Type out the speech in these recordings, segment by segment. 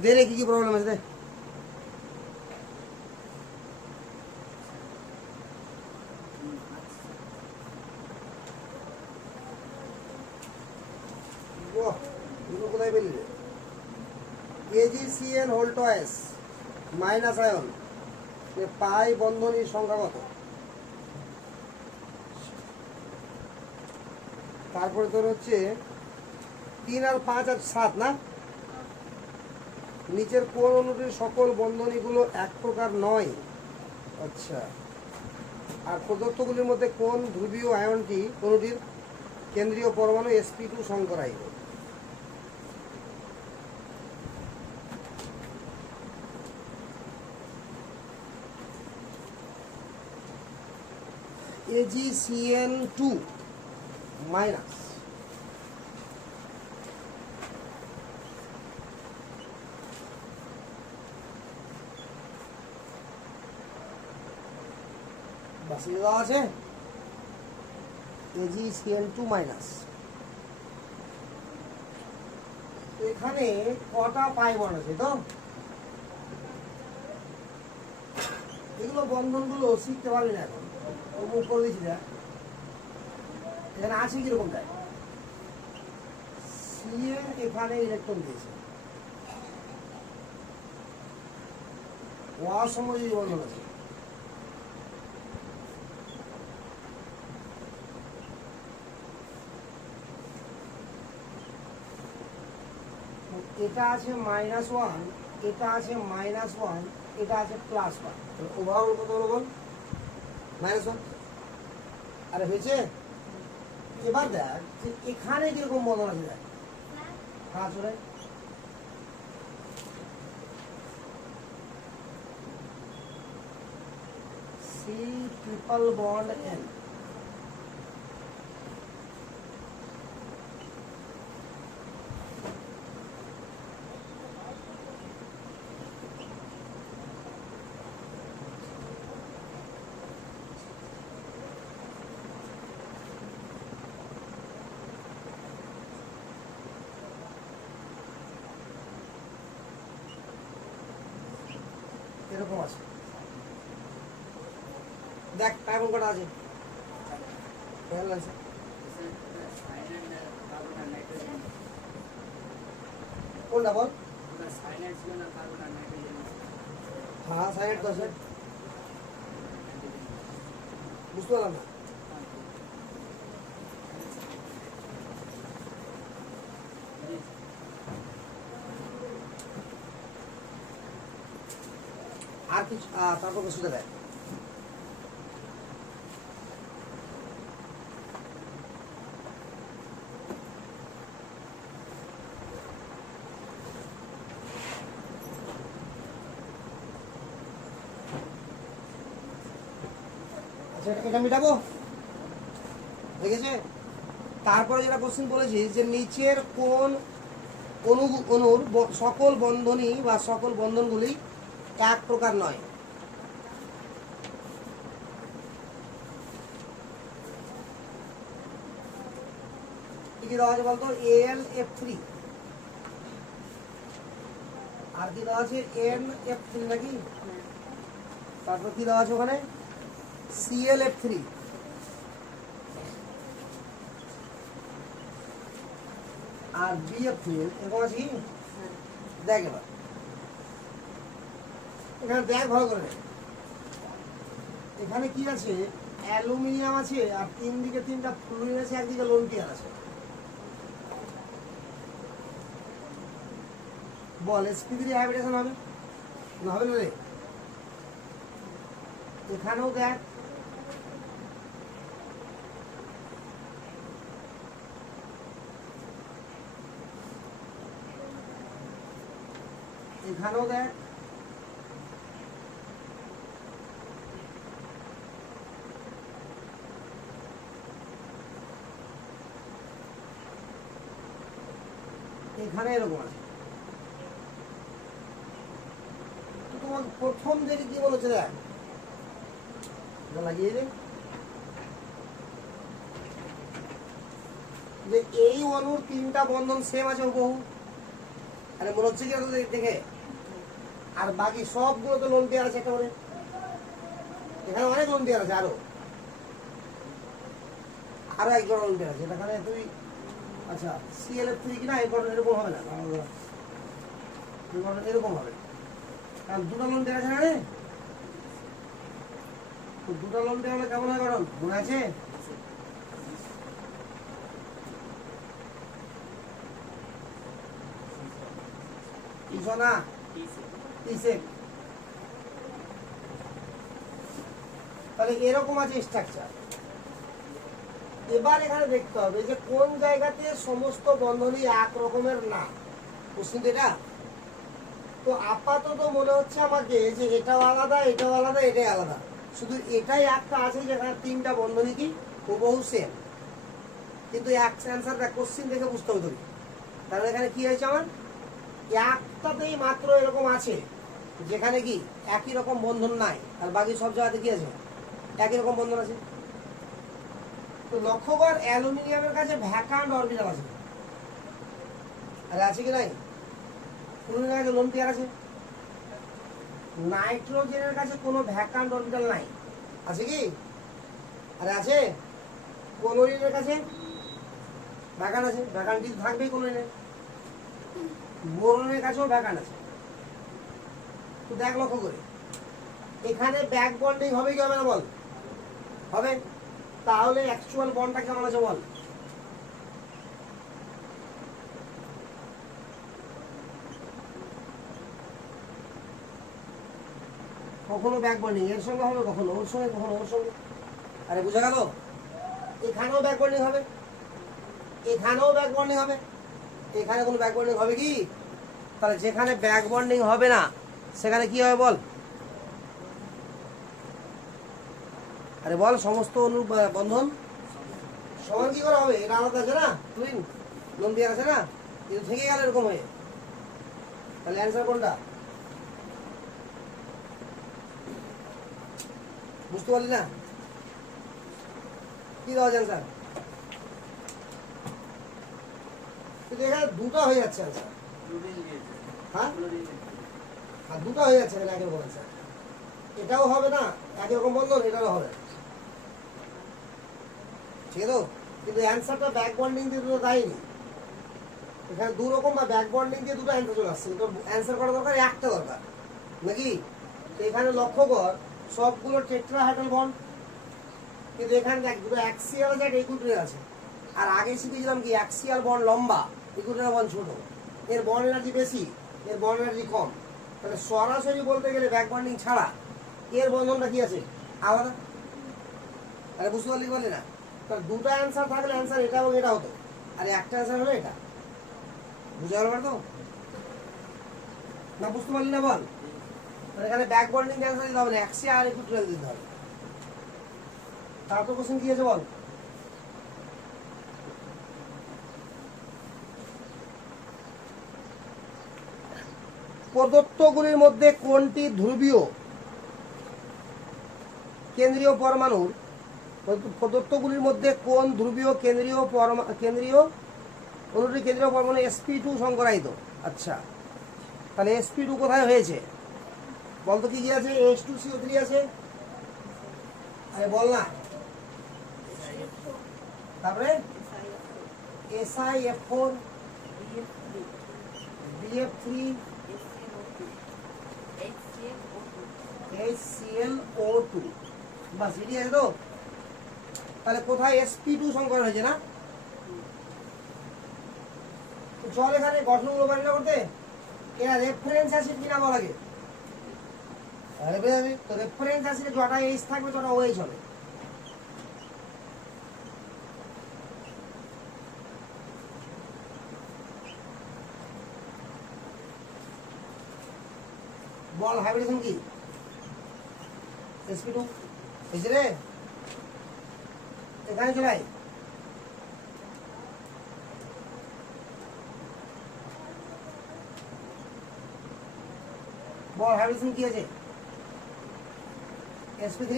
দে রে, কি কি প্রবলেম আছে দে। কোথায় পেলি রে? KgCl হোল টয়েস মাইনাস আয়ন পাই বন্ধনীর সংখ্যা কত? তারপরে তোর হচ্ছে 3 আর 5 আর 7 না? নিচের কোন অণুটির সকল বন্ধনীগুলো এক প্রকার নয়? আচ্ছা। আর প্রদত্তগুলির মধ্যে কোন ধ্রুবীয় আয়নটি অণুটির কেন্দ্রীয় পরমাণু sp2 সংকরায়িত? AgCN2 মাইনাস বাসি দেওয়া আছে AgCN2 মাইনাস। এখানে কটা পাই বন্ড আছে? তো এগুলো বন্ধনগুলো শিখতে পারবি না এখন, মুখ করে দিচ্ছি না। এখানে আছে কিরকম দেয়, CN এখানে ইলেকট্রন দিয়েছে, অসমযোজী বন্ধন আছে। এটা আছে -1, এটা আছে -1, এটা আছে +1, ওভারঅল কত হলো বল? -1। আরে হয়েছে। এবার দেখ যে এখানে কিরকম বন্ধন আছে, দেখ। হ্যাঁ চলে C ট্রিপল বন্ড N। এরকম আছে, দেখ কার্বন কটা আছে, খেয়াল আছে। কোনটা বল? হ্যাঁ সাইড তো আছে, বুঝতে পারলাম না। আর কিছু তারপর কিছুটা দেয়। আচ্ছা এটা মিটাবো, দেখেছে। তারপরে যেটা কোশ্চেন বলেছি যে নিচের কোন অণুর সকল বন্ধনী বা সকল বন্ধনগুলি এক প্রকার নয়? কি দেওয়া আছে বলতো? AlF3, আর কি দেওয়া আছে? NF3 নাকি? তারপর কি দেওয়া আছে ওখানে? ClF3, আর BF3 এরকম আছে কি? দেখ এবার এখানে দেখ ভালো করে। এখানে কি আছে? অ্যালুমিনিয়াম আছে, আর 3 দিকে 3টা ফ্লুরিন আছে, একদিকে লোন পেয়ার আছে। বল sp3 হাইব্রিডেশন হবে না? হবে না রে? এখানেও দেখ এখানেও দেখ এখানে এরকম আছে। তোমার প্রথম থেকে কি বলেছে দেখ, লাগিয়ে দে যে এই অণুর 3টা বন্ধন সেম আছে হুবহু, আরে মনে হচ্ছে কি দেখে? আর বাকি সবগুলো তো লোন পেয়ার আছে একটা করে, এখানে অনেক লোন পেয়ার আছে, আরো একজন লোন পেয়ার আছে, এখানে তুই আচ্ছা CLF3 কিনা এরকম হবে না, এরকম হবে, কারণ দুটো লোন পেয়ার আছে না রে, তো দুটো লোন পেয়ার হলে কেমন হয় গঠন মনে আছে? না তাহলে এরকম আছে স্ট্রাকচার। এবার এখানে দেখতে হবে যে কোন জায়গাতে সমস্ত বন্ধনই এক রকমের না, কোশ্চেন এটা। তো আপাতত মনে হচ্ছে আমাকে যে এটাও আলাদা, এটাও আলাদা, এটাই আলাদা, শুধু এটাই একটা আছে যেখানে তিনটা বন্ধনই কি হুবহু সেম, কিন্তু এক অ্যান্সার কোশ্চেন দেখে বুঝতে হবে। তাহলে এখানে কি হয়েছে আমার একটাতেই মাত্র এরকম আছে যেখানে কি একই রকম বন্ধন নাই, আর বাকি সব জায়গাতে কি আছে একই রকম বন্ধন আছে। তো লক্ষ্য কর অ্যালুমিনিয়ামের কাছে ভ্যাকান্ট অরবিটাল আছে, আরে আছে কি নাই? ক্লোরিনের কাছে লোন পেয়ার আছে, নাইট্রোজেনের কাছে কোনো ভ্যাকান্ট অরবিটাল নাই, আছে কি? আরে আছে। ক্লোরিনের কাছে ভ্যাকান্ট আছে, ভ্যাকান্ট কিন্তু থাকবেই ক্লোরিনের। বোরনের কাছেও ভ্যাকান্ট আছে। তো দেখ লক্ষ্য করে এখানে ব্যাক বন্ডিং হবে কি হবে না বল? হবে। তাহলে অ্যাকচুয়াল বন্ডটা কেমন আছে বল? কখনো ব্যাক বন্ডিং এর সঙ্গে হবে, কখনো ওর সঙ্গে, কখনো ওর সঙ্গে। আরে বুঝা গেল? এখানেও ব্যাক বন্ডিং হবে, এখানেও ব্যাক বন্ডিং হবে, এখানে কোনো ব্যাক বন্ডিং হবে কি? তাহলে যেখানে ব্যাক বন্ডিং হবে না সেখানে কি হবে বল? আরে বল সমস্ত বন্ধন সমান কি করে হবে? এটা আলাদা আছে না, টুইন লোন দিয়ে আছে না, কিন্তু থেকে গেল এরকম হয়ে। তাহলে অ্যান্সার কোনটা বুঝতে পারলি না? কি দেওয়া অ্যান্সার? কিন্তু এখানে দুটো হয়ে যাচ্ছে অ্যান্সার, হ্যাঁ দুটো হয়ে যাচ্ছে এখানে একই রকম অ্যান্সার। এটাও হবে না একই রকম বন্ধন, এটাও হবে, ঠিক আছে? কিন্তু অ্যান্সারটা ব্যাক বন্ডিং দিয়ে দুটো দেয়নি, এখানে দু রকম বা ব্যাক বন্ডিং দিয়ে দুটো অ্যান্সার চলে আসছে, তোর অ্যান্সার করা দরকার একটা দরকার নাকি? তো এখানে লক্ষ্য কর সবগুলো টেট্রাহাইড্রাল বন্ড, কিন্তু এখানে দেখ দুটো অ্যাক্সিয়াল আছে আর ইকুইটোরিয়াল আছে। আর আগে শিখেছিলাম কি অ্যাক্সিয়াল বন্ড লম্বা, ইকুইটোরিয়াল বন্ড ছোট, এর বন্ড এনার্জি বেশি, এর বন্ড এনার্জি কম। তাহলে সরাসরি বলতে গেলে ব্যাক বন্ডিং ছাড়া এর বন্ধনটা কি আছে আলাদা। আরে বুঝতে পারলি বলে না? তাহলে দুটো অ্যান্সার থাকলে অ্যান্সার এটা এবং এটা হতো, আর একটা অ্যান্সার হলো এটা। বুঝতে পারবে তো না? বুঝতে পারলি না বল? এখানে ব্যাক বন্ডিং অ্যান্সার দিতে হবে না, অ্যাক্সিয়াল আর ইকুইটোরিয়াল দিতে হবে। তার তো কোশ্চেন কি আছে বল? প্রদত্তগুলির মধ্যে কোনটি ধ্রুবীয় কেন্দ্রীয় পরমাণুর, প্রদত্তগুলির মধ্যে কোন ধ্রুবীয় কেন্দ্রীয় অনুটি কেন্দ্রীয় পরমাণু sp2 সংকরায়িত? আচ্ছা তাহলে sp2 কোথায় হয়েছে বলতো? কি কি আছে? H2CO3 আছে, আরে বল না। তারপরে SiF4, BF3, HClO2, বাস এটি আছে তো? তাহলে কোথায় sp2 সংকরণ হয়েছে না? চল এখানে গঠনগুলো বানিয়ে করতে, এরা রেফারেন্স অ্যাসিড কিনা বলা লাগে। তো রেফারেন্স অ্যাসিডে যটা H থাকবে তটা OH হবে। বল হাইব্রিডেশন কি? sp2 হয়েছে রে, এখানে চলে আয়। বল হাইব্রিডেশন কি আছে? sp3,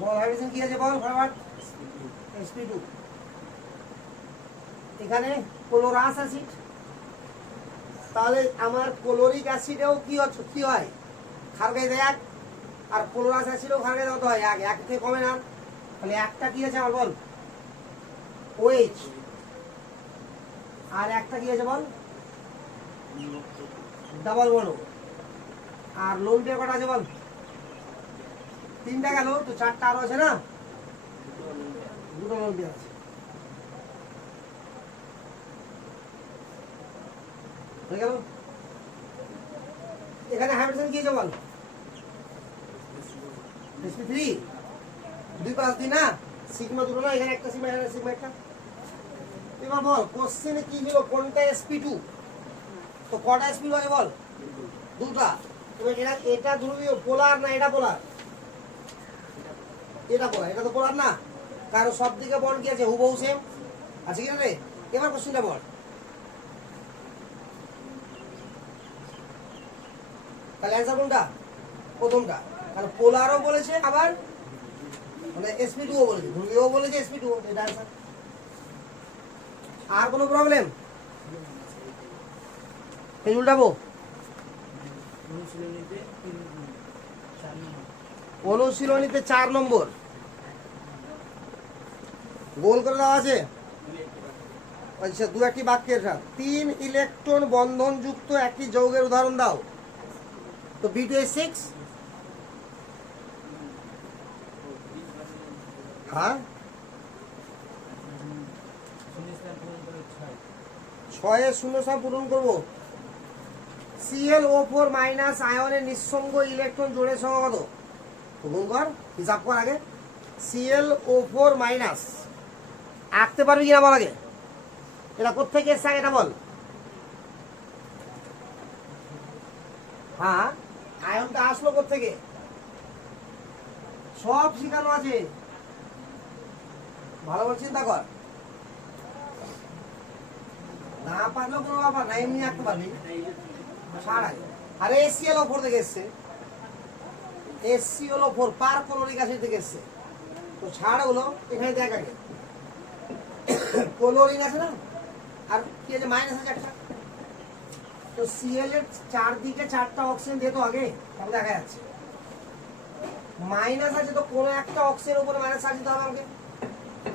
বল হাইড্রোজেন কি আছে বল ফরওয়ার্ড sp2 এখানে ক্লোরাস অ্যাসিড তাহলে আমার ক্লোরিক অ্যাসিডেও কি হয় ক্ষারগাইতে এক আর ক্লোরাস অ্যাসিডও ক্ষারগাইতে কত হয় এক এক থেকে কমে না তাহলে একটা কি আছে আমার বল OH আর একটা কি আছে বল ডাবল বন্ড আর লোন পেয়ার কটা আছে বল তিনটা গেল তো চারটা আরো আছে না দুটো লোন পেয়ার আছে হয়ে গেল এখানে হাইড্রোজেন কি আছে বল sp3 দুই পাঁচ দিন না সিগমা দুটো না এখানে একটা সিগমা এখানে সিগমা একটা এবার বল কোশ্চেনে কি ছিল কোনটা sp2 তো কটা sp2 আছে বল দুটো এবার এটা ধ্রুবীয় পোলার না এটা পোলার এটা পোলার এটা তো পোলার না কারণ সব দিকে বন্ড কি আছে হুবহু সেম আছে কি না রে এবার কোশ্চেনটা বল তাহলে অ্যান্সার কোনটা প্রথমটা কারণ পোলারও বলেছে আবার মানে sp2 ও বলেছে ধ্রুবীয় বলেছে sp2 এটা অ্যান্সার আর কোনো প্রবলেম এই উল্টাবো অনুশীলনীতে 4 নম্বর গোল করে দেওয়া আছে আচ্ছা দু একটি বাক্যের সাথে 3 ইলেকট্রন বন্ধন যুক্ত একটি যৌগের উদাহরণ দাও তো B2H6 হ্যাঁ 6 এর শূন্যস্থান পূরণ করবো ClO4 মাইনাস আয়নের নিঃসঙ্গ ইলেকট্রন জোড়ের সংখ্যা কত গুণ কর হিসাব কর আগে ClO4 মাইনাস আঁকতে পারবি কিনা বল আগে এটা কোথেকে এসছে আগে এটা বল হ্যাঁ আয়নটা আসলো কোথেকে সব শিখানো আছে ভালো করে চিন্তা কর না পারলেও কোনো ব্যাপার না এমনি আঁকতে পারবি ছাড় আগে আরে ClO4 থেকে এসছে HClO4 পার ক্লোরিক অ্যাসিড থেকে এসছে তো ছাড় ওগুলো এখানে দেখ আগে ক্লোরিন আছে না আর কি আছে মাইনাস আছে একটা তো Cl এর চারদিকে 4টা অক্সিজেন দিয়ে তো আগে তাহলে দেখা যাচ্ছে মাইনাস আছে তো কোনো একটা অক্সিজেনের উপরে মাইনাস চার্জ দিতে হবে আমাকে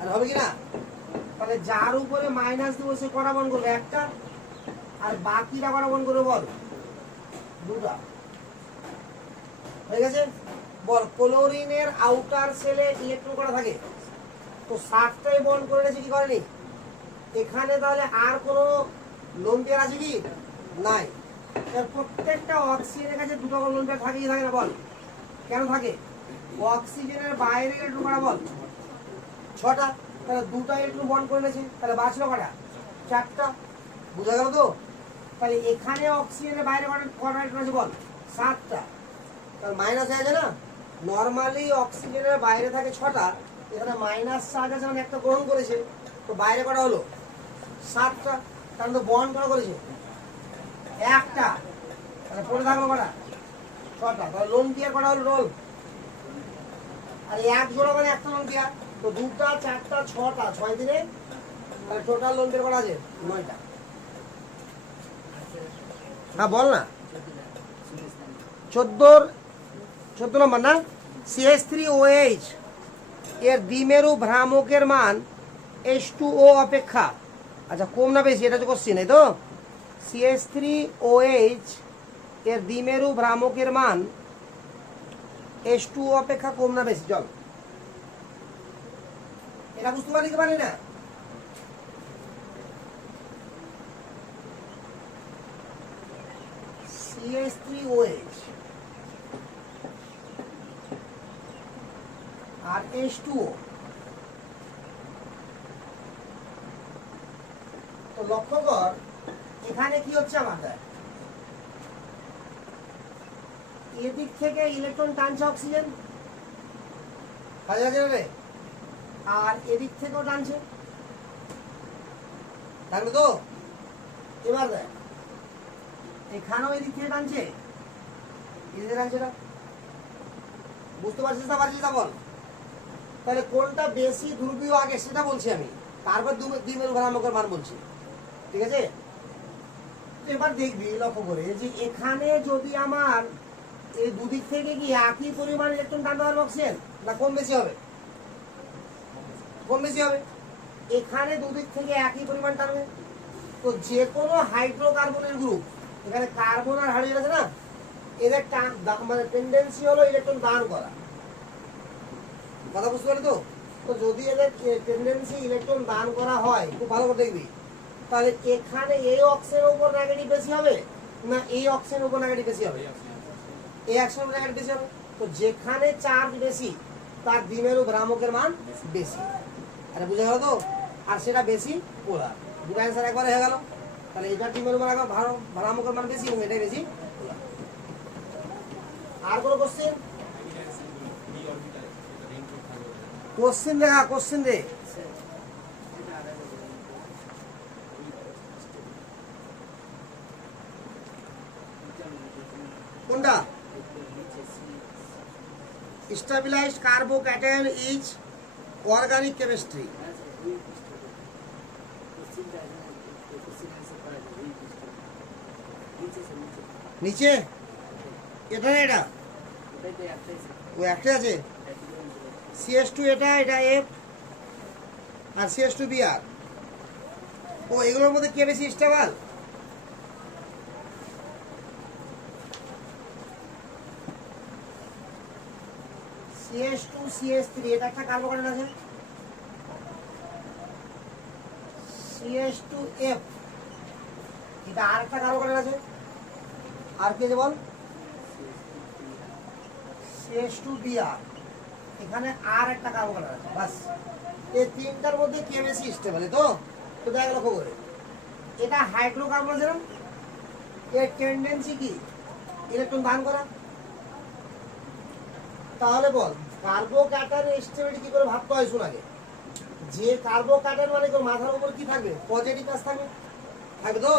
আর হবে কি না তাহলে যার উপরে মাইনাস দেবো সে কটা বন্ধ করবে একটা আর বাকিটা কটা বন্ধ করবে বল দুটা হয়ে গেছে বল ক্লোরিনের আউটার সেলে ইলেকট্রন কটা থাকে তো 7টাই বন্ড করে নিয়েছে কি করেনি এখানে তাহলে আর কোনো লোন পেয়ার আছে কি নাই প্রত্যেকটা অক্সিজেনের কাছে দুটো লোন পেয়ার থাকে কি থাকে না বল কেন থাকে অক্সিজেনের বাইরে ইলেকট্রন কটা বল 6টা তাহলে দুটা ইলেকট্রন বন্ড করে নিয়েছে তাহলে বাঁচলো কটা 4টা বুঝা গেল তো তাহলে এখানে অক্সিজেনের বাইরে কটা ইলেকট্রন আছে বল 7টা তাহলে মাইনাস আছে না নরমালি অক্সিজেনের বাইরে থাকে 6টা এখানে মাইনাস চার্জ আছে মানে একটা গ্রহণ করেছে তো বাইরে কটা হলো 7টা কারণ তো বন্ড করা করেছে একটা তাহলে পড়ে থাকলো কটা 6টা তাহলে লোন পেয়ার কটা হলো রোল আর এক জোড়া মানে একটা লোন পেয়ার তো 2টা 4টা 6টা 6 দিনে তাহলে টোটাল লোন পেয়ার কটা আছে 9টা হ্যাঁ বল না 14 নম্বর না CH3OH এর দ্বিমেরু ভ্রামকের মান H2O অপেক্ষা আচ্ছা কম না বেশি এটা তো কোশ্চেন এই তো CH3OH এর দ্বিমেরু ভ্রামকের মান H2O অপেক্ষা কম না বেশি চল এটা বুঝতে পারি না CH3OH আর H2O তো লক্ষ্য কর এখানে কি হচ্ছে আমাদের এদিক থেকে ইলেকট্রন টানছে অক্সিজেন কাজে রে আর এদিক থেকেও টানছে টানবে তো এবার দেখ এখানেও এদিক থেকে টানছে এদিকে টানছে না বুঝতে পারছিস না বল তাহলে কোনটা বেশি ধ্রুবীয় আগে সেটা বলছি আমি, তারপর দ্বিমেরু ভ্রামকের মান বলছি, ঠিক আছে? এবার দেখবি লক্ষ্য করে যে এখানে যদি আমার এই দুদিক থেকে কি একই পরিমাণ ইলেকট্রন টানতে পারবে অক্সিজেন, না কম বেশি হবে? কম বেশি হবে। এখানে দুদিক থেকে একই পরিমাণ টানবে। তো যে কোনো হাইড্রোকার্বনের গ্রুপ, এখানে কার্বন আর হাইড্রোজেন আছে না, এদের মানে টেন্ডেন্সি হলো ইলেকট্রন দান করা, কথা বুঝতে পারলি তো? তো যদি এদের টেন্ডেন্সি ইলেকট্রন দান করা হয়, খুব ভালো করে দেখবি, তাহলে এখানে এই অক্সিজেনের উপর নেগেটিভ বেশি হবে না এই অক্সিজেনের উপর নেগেটিভ বেশি হবে? এই অক্সিজেনের উপর নেগেটিভ বেশি হবে। তো যেখানে চার্জ বেশি তার দ্বিমেরু ভ্রামকের মান বেশি। আরে বুঝে গেল তো? আর সেটা বেশি পোলার। দুটো অ্যান্সার একবারে হয়ে গেল। তাহলে এটা দ্বিমেরু ভ্রামকের মান বেশি এবং এটাই বেশি পোলার। আর কোনো কোশ্চেন? কোশ্চেন দেখা, কোশ্চেন দে। কোনটা? Stabilized carbocation is organic chemistry. নিচে এটা না, এটা ও একটা আছে CS2, এটা এটা F আর CS2Br। ও এগুলোর মধ্যে কে বেশি স্টেবল? CS2 CS3, এটা একটা কার্বোকার্বন আছে CS2F, এটা আর একটা কার্বোকার্বন আছে। আর কি আছে বল? CS2Br, এখানে আর একটা কার্বোকার্বন আছে। বাস, এই তিনটার মধ্যে কে বেশি স্টেবল? তো তো দেখ লক্ষ্য করে, এটা হাইড্রোকার্বন আছে না, এর টেন্ডেন্সি কি ইলেকট্রন দান করা। তাহলে বল কার্বোক্যাটায়নের স্টেবিলিটি কি করে ভাবতে হয়? শোন আগে, যে কার্বোক্যাটায়ন মানে তোর মাথার উপর কি থাকবে? পজিটিভ চার্জ থাকবে, থাকবে তো?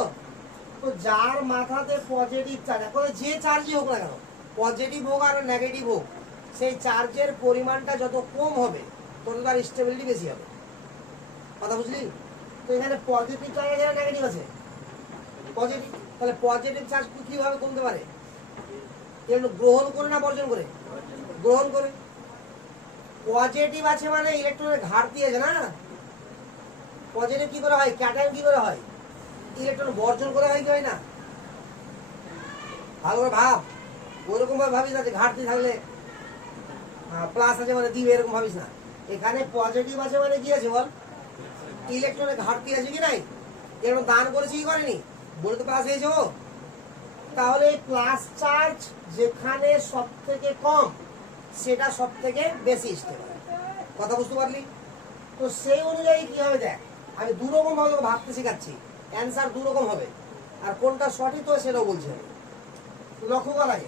তো যার মাথাতে পজিটিভ চার্জ, এখন যে চার্জই হোক না কেন, পজিটিভ হোক আর নেগেটিভ হোক, সেই চার্জের পরিমাণটা যত কম হবে তত তার স্টেবিলিটি বেশি হবে, কথা বুঝলি? তো এখানে পজিটিভ চার্জ আছে, নেগেটিভ আছে, পজিটিভ। তাহলে পজিটিভ চার্জ কিভাবে কমতে পারে? গ্রহণ করে না বর্জন করে? গ্রহণ করে। পজিটিভ আছে মানে ইলেকট্রনের ঘাটতি আছে না। পজিটিভ কি করে হয়? ক্যাটায়ন কি করে হয়? ইলেকট্রন বর্জন করে হয় কি হয় না? ভালো করে ভাব, ওইরকম ভাবে ভাবিস না যে ঘাটতি থাকলে প্লাস আছে মানে দিবে, এরকম ভাবিস না। এখানে পজিটিভ আছে মানে কি আছে বল? ইলেকট্রনের ঘাটতি আছে কি নাই? এরকম দান করেছে কি করেনি? বলে তো প্লাস হয়েছে ও। তাহলে প্লাস চার্জ যেখানে সব থেকে কম সেটা সব থেকে বেশি স্টেবল, কথা বুঝতে পারলি? তো সেই অনুযায়ী কি হবে দেখ, আমি দুরকম ভাবে ভাবতে শেখাচ্ছি, অ্যান্সার দুরকম হবে, আর কোনটা সঠিক হয় সেটাও বলছি আমি। লক্ষ্য করা যায়,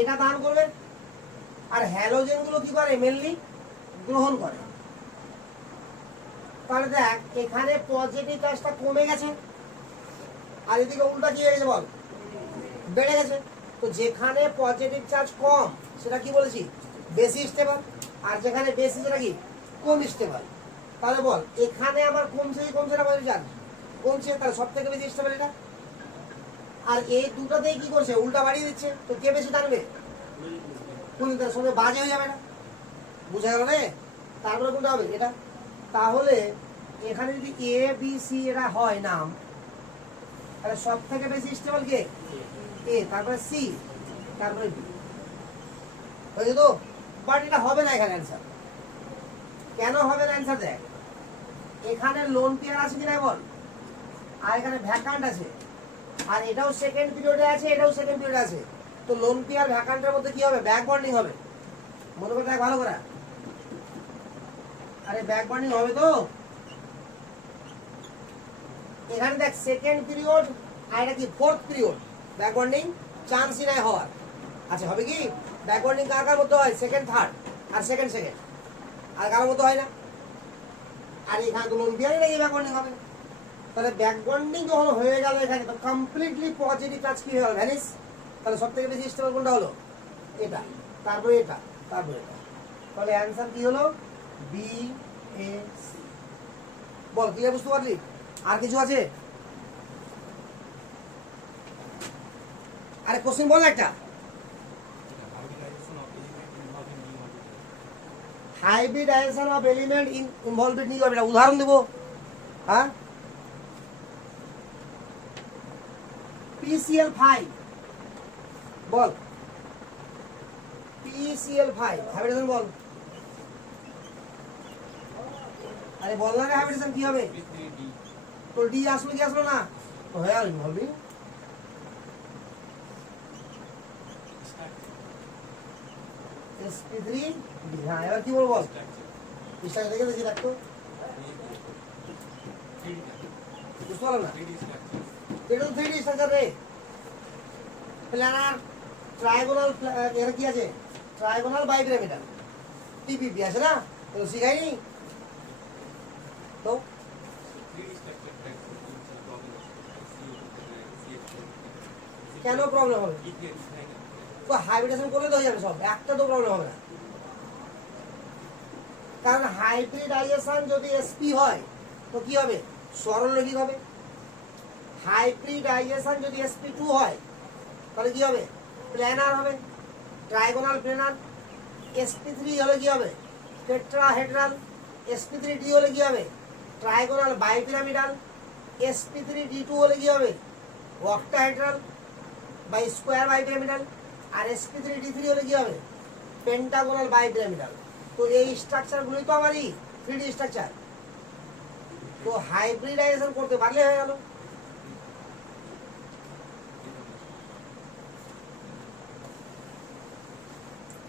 এটা দান করবে আর হ্যালোজেন গুলো কি করে? মেনলি গ্রহণ করে। তাহলে দেখ এখানে পজিটিভ চার্জটা কমে গেছে আর এদিকে উল্টা কি হয়ে গেছে বল? বেড়ে গেছে। তো যেখানে পজিটিভ চার্জ কম সেটা কি বলেছি? বেশি স্টেবল। আর যেখানে বেশি সেটা কি? কম স্টেবল। তাহলে বল এখানে আমার কমছে কি কমছে না? পজিটিভ চার্জ কমছে, তাহলে সব থেকে বেশি স্টেবল এটা। আর এই দুটাতেই কি করছে? উল্টা বাড়িয়ে দিচ্ছে। তো কে বেশি টানবে? কোনটার সঙ্গে বাজে হয়ে যাবে না, বুঝা গেল রে? তারপরে কোনটা হবে? এটা। তাহলে এখানে যদি এ বি সি এরা হয় নাম, তাহলে সব থেকে বেশি স্টেবল কে? এ, তারপরে সি, তারপরে বি, হয়েছে তো? বাট এটা হবে না এখানে অ্যান্সার। কেন হবে না অ্যান্সার? দেখ এখানে লোন পেয়ার আছে কিনা বল, আর এখানে ভ্যাকান্ট আছে, আর এটাও সেকেন্ড পিরিয়ডে আছে, এটাও সেকেন্ড পিরিয়ডে আছে। তো লোন পেয়ার ভ্যাকান্টের মধ্যে কি হবে? ব্যাক বন্ডিং হবে। মনে করে দেখ ভালো করে, আরে ব্যাক বন্ডিং হবে তো। এখানে দেখ সেকেন্ড পিরিয়ড আর এটা কি ফোর্থ পিরিয়ড, ব্যাক বন্ডিং চান্সই নাই হওয়ার। আচ্ছা হবে কি? ব্যাক বন্ডিং কার কার মধ্যে হয়? সেকেন্ড থার্ড আর সেকেন্ড সেকেন্ড, আর কারোর মধ্যে হয় না। আর এখানে তো লোন পেয়ারই নাকি ব্যাক বন্ডিং হবে। তাহলে ব্যাক বন্ডিং যখন হয়ে গেল এখানে, তো কমপ্লিটলি পজিটিভ চার্জ কি হয়ে গেল? ভ্যানিস। তাহলে সব থেকে বেশি স্টেবল কোনটা হলো? এটা, তারপরে এটা, তারপরে এটা। তাহলে অ্যান্সার কি হলো? B A C. বল ক্লিয়ার, বুঝতে পারলি? আর কিছু আছে? আরে কোশ্চেন বল একটা। Hybridization of element in involved new orbital, উদাহরণ দেবো। হ্যাঁ, PCl5 বল, PCl5 হাইব্রিডেশন বল। আরে বল না রে, হাইব্রিডেশন কি হবে? তো ডি আসলো কি আসলো না? তো হয়ে গেল ইনভলভিং। sp3 d। হ্যাঁ, এবার কি বলবো বল? স্ট্রাকচার দেখে দেখি দেখো, বুঝতে পারলাম না। এটা তো 3D স্ট্রাকচার রে। প্ল্যানার, ট্রায়াগোনাল, এর কি আছে? ট্রায়াগোনাল বাইপিরামিডাল, টিপিপি আছে না? তো শিখাইনি তো। কেন প্রবলেম হবে? তো হাইব্রিডেশন করলে তো হয়ে যাবে সব, একটা তো প্রবলেম হবে না। কারণ হাইব্রিডাইজেশন যদি এসপি হয় তো কি হবে? সরলরৈখিক হবে। হাইব্রিডাইজেশন যদি sp2 হয় তাহলে কি হবে? প্ল্যানার হবে, ট্রায়াগোনাল প্ল্যানার। sp3 হলে কি হবে? টেট্রাহেড্রাল। sp3d হলে কি হবে? ট্রায়াগোনাল বাইপিরামিডাল। sp3d2 হলে কি হবে? Octahedral by square bipyramidal. আর sp3d3 হলে কি হবে? Pentagonal bipyramidal. তো এই স্ট্রাকচারগুলোই তো আমারই 3D স্ট্রাকচার। তো হাইব্রিডাইজেশন করতে পারলে হয়ে গেল।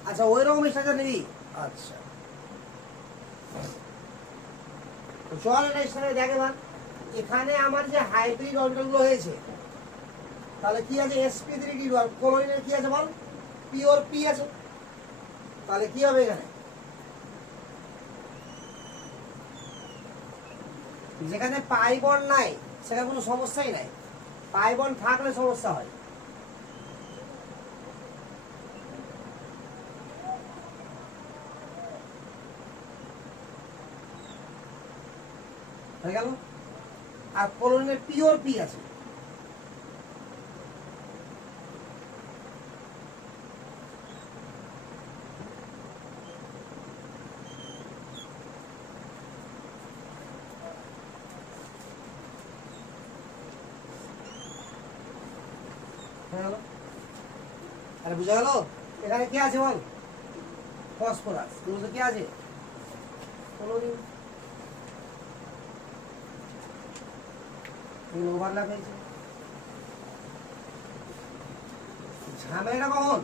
আচ্ছা, ওই রকম স্ট্রাকচার নিবি? আচ্ছা, চল এটা স্ট্রাকচার দেখে না। এখানে আমার যে হাইব্রিড অরবিটালগুলো হয়েছে, তাহলে কি আছে? sp3d আর কোলনের কি আছে বল? পিওর পি আছে। তাহলে কি হবে এখানে? যেখানে পাই বন্ড নাই সেখানে কোনো সমস্যাই নাই, পাই বন্ড থাকলে সমস্যা হয়। হয়ে গেল। আর কোলনের পিওর পি আছে। আরে বুঝা গেল? এখানে কি আছে বল? ফসফরাস। কি আছে? কোনোদিন ওভারল্যাপ হয়েছে। ঝামেলাটা কখন?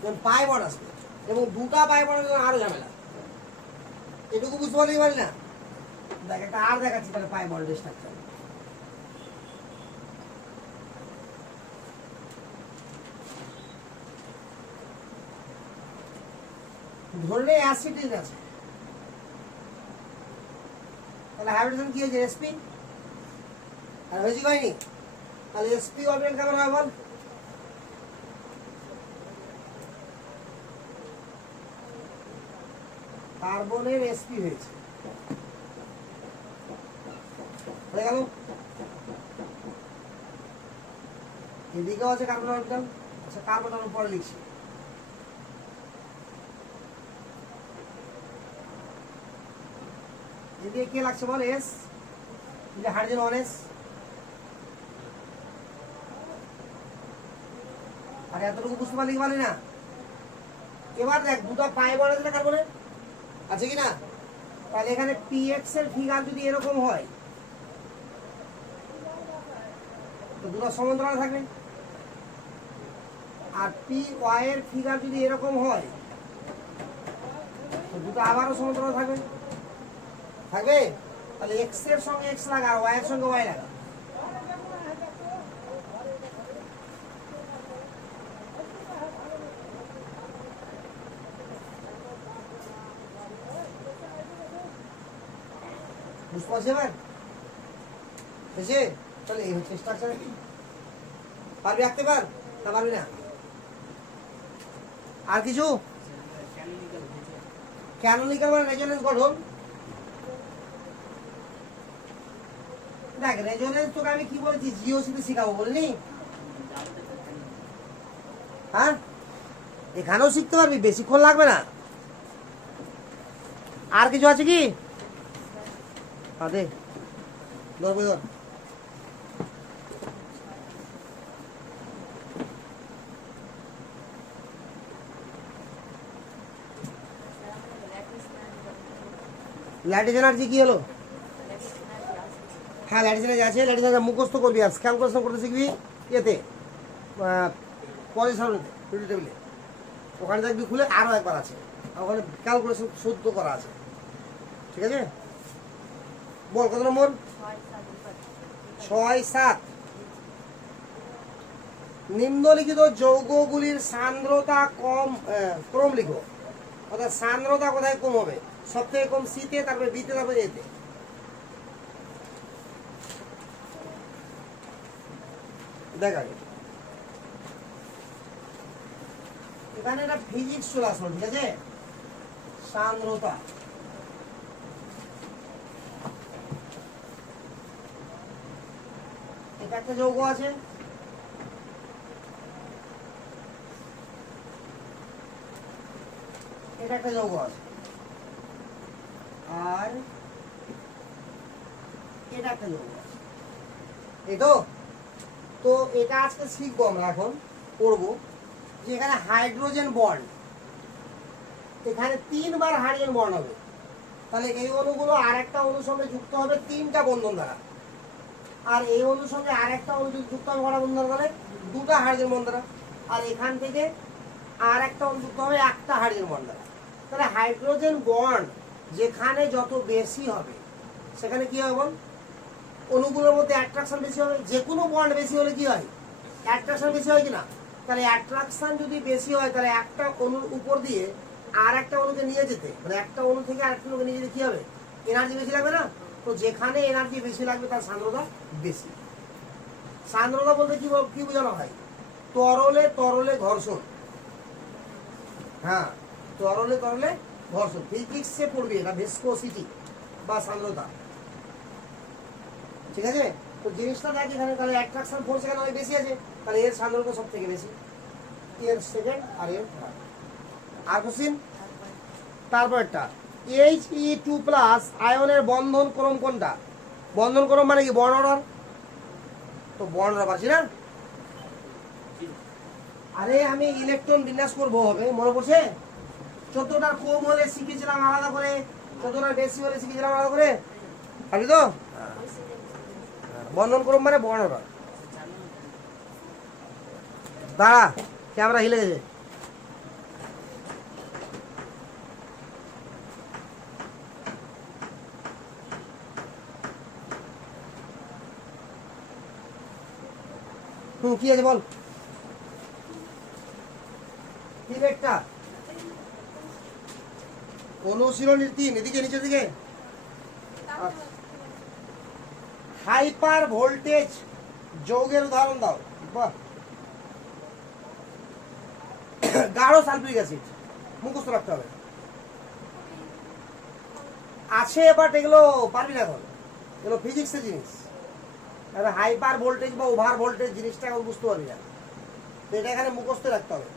যখন পাই বন্ড আসবে, এবং দুটা পাই বন্ডের জন্য আরো ঝামেলা। এটুকু বুঝতে পারি না? দেখ একটা আর দেখাচ্ছি তাহলে পাই বন্ডের স্ট্রাকচার। ধরলে অ্যাসিডিন আছে, তাহলে হাইড্রোজেন কি হয়েছে? sp। আর হয়েছে হয়নি? তাহলে sp অরবিটাল কেমন হয় বল? কার্বনের sp হয়েছে, হয়ে গেল। এদিকেও আছে কার্বন অরবিটাল। আচ্ছা, কার্বন আমি পরে লিখছি। এদিকে কে লাগছে বল? এস। Hydrogen 1s। আর এতটুকু বুঝতে পারলি কি পারলি না? এবার দেখ, দুটো পাই বন্ড আছে না কার্বনের, আছে কি না? তাহলে এখানে px এর ফিগার যদি এরকম হয় তো দুটো সমান্তরাল থাকবে। আর py এর ফিগার যদি এরকম হয় তো দুটো আবারও সমান্তরাল থাকবে। তাহলে x এর সঙ্গে x লাগা আর y এর সঙ্গে y লাগা। বুঝতে পারছি এবার? বুঝছে? তাহলে এই হচ্ছে স্ট্রাকচার। পারবি আঁকতে? পার না পারবি না? আর কিছু? ক্যানোনিক্যাল মানে রেজোনেন্স গঠন। দেখ রেজোনেন্স তোকে আমি কি বলেছি, জিওসিতে শিখাবো বলিনি? হ্যাঁ, এখানেও শিখতে পারবি, বেশিক্ষণ লাগবে না। আর কিছু আছে কি? দে ধর বই ধর। ল্যাটিস এনার্জি কি হলো? হ্যাঁ ল্যাটিস এনার্জি আছে, ল্যাটিস এনার্জি মুখস্থ করবি আর ক্যালকুলেশন করতে শিখবি এতে পজিশনেতে পিরিয়ড টেবিলে, ওখানে দেখবি খুলে আরও একবার আছে, ওখানে ক্যালকুলেশন শুদ্ধ করা আছে, ঠিক আছে? বল কত নম্বর? 6-7। নিম্নলিখিত যৌগগুলির সান্দ্রতা ক্রম লিখো, অর্থাৎ সান্দ্রতা কোথায় কম হবে? সব থেকে কম সিতে, তারপরে বিতে, তারপরে এতে। দেখ আগে এখানে একটা ফিজিক্স চলে আসলো, ঠিক আছে? সান্দ্রতা, এটা একটা যৌগ আছে, এটা একটা যৌগ আছে, আর এটা একটা যৌগ আছে, এই তো। তো এটা আজকে শিখবো আমরা, এখন পড়বো যে এখানে হাইড্রোজেন বন্ড, এখানে 3 বার হাইড্রোজেন বন্ড হবে, তাহলে এই অণুগুলো আর একটা অণুর সঙ্গে যুক্ত হবে 3টা বন্ধন দ্বারা, আর এই অণুর সঙ্গে আর একটা অণু যুক্ত হবে কটা বন্ধন দ্বারা? 2টা হাইড্রোজেন বন্ড দ্বারা, আর এখান থেকে আর একটা অণু যুক্ত হবে 1টা হাইড্রোজেন বন্ড দ্বারা। তাহলে হাইড্রোজেন বন্ড যেখানে যত বেশি হবে সেখানে কি হবে বল? অণুগুলোর মধ্যে অ্যাট্রাকশন বেশি হবে। যে কোনো বন্ড বেশি হলে কি হয়? অ্যাট্রাকশন বেশি হয় কিনা? তাহলে অ্যাট্রাকশন যদি বেশি হয় তাহলে একটা অণুর উপর দিয়ে আর একটা অণুকে নিয়ে যেতে, মানে একটা অণু থেকে আরেকটা অণুকে নিয়ে যেতে কি হবে? এনার্জি বেশি লাগবে না? তো যেখানে এনার্জি বেশি লাগবে তার সান্দ্রতা বেশি। সান্দ্রতা বলতে কি বোঝানো হয়? তরলে তরলে ঘর্ষণ। হ্যাঁ, তরলে তরলে ঘর্ষণ, ফিজিক্সে পড়বি এটা, ভিসকোসিটি বা সান্দ্রতা, ঠিক আছে? তো জিনিসটা দেখ এখানে, তাহলে অ্যাট্রাকশন ফোর্স এখানে অনেক বেশি আছে, তাহলে এর সান্দ্রতা সব থেকে বেশি, এর সেকেন্ড আর এর থার্ড। আর কোশ্চিন তারপরটা, He2+ আয়নের বন্ধন ক্রম কোনটা? বন্ধন ক্রম মানে কি? Bond order. তো বন্ড অর্ডার পাচ্ছি না? আরে আমি ইলেকট্রন বিন্যাস করবো, হবে মনে পড়ছে? 14টার কম হলে শিখেছিলাম আলাদা করে, 14টার বেশি হলে শিখেছিলাম আলাদা করে, পারবি তো? বন্ধন ক্রম মানে বন্ড অর্ডার। দাঁড়া, ক্যামেরা হিলে গেছে। কি আছে বল? কি একটা অনুশীলনীর 3, এদিকে নিচের দিকে। হাইপার ভোল্টেজ যৌগের উদাহরণ দাও। বাহ, গাঢ় সালফিউরিক অ্যাসিড মুখস্থ রাখতে হবে আছে, বাট এগুলো পারবি না এখন, এগুলো ফিজিক্সের জিনিস। হাইপার ভোল্টেজ বা ওভার ভোল্টেজ জিনিসটা এখন বুঝতে পারবি না, তো এটা এখানে মুখস্থ রাখতে হবে।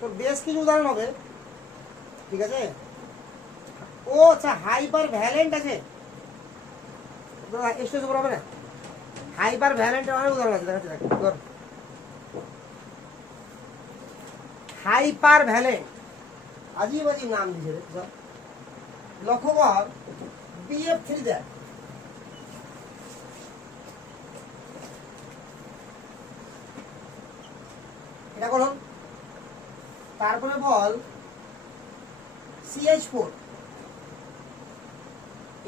তো বেশ কিছু উদাহরণ হবে, ঠিক আছে? ও আচ্ছা, হাইপার ভ্যালেন্ট আছে, স্টেজ উপর হবে না? হাইপার ভ্যালেন্ট অনেক উদাহরণ আছে, দেখাচ্ছি দেখ। হাইপার ভ্যালেন্ট আজীব আজীব নাম দিয়েছে সব। লক্ষ্য কর, BF3 দেখ, এটা করুন। তারপরে বল CH4,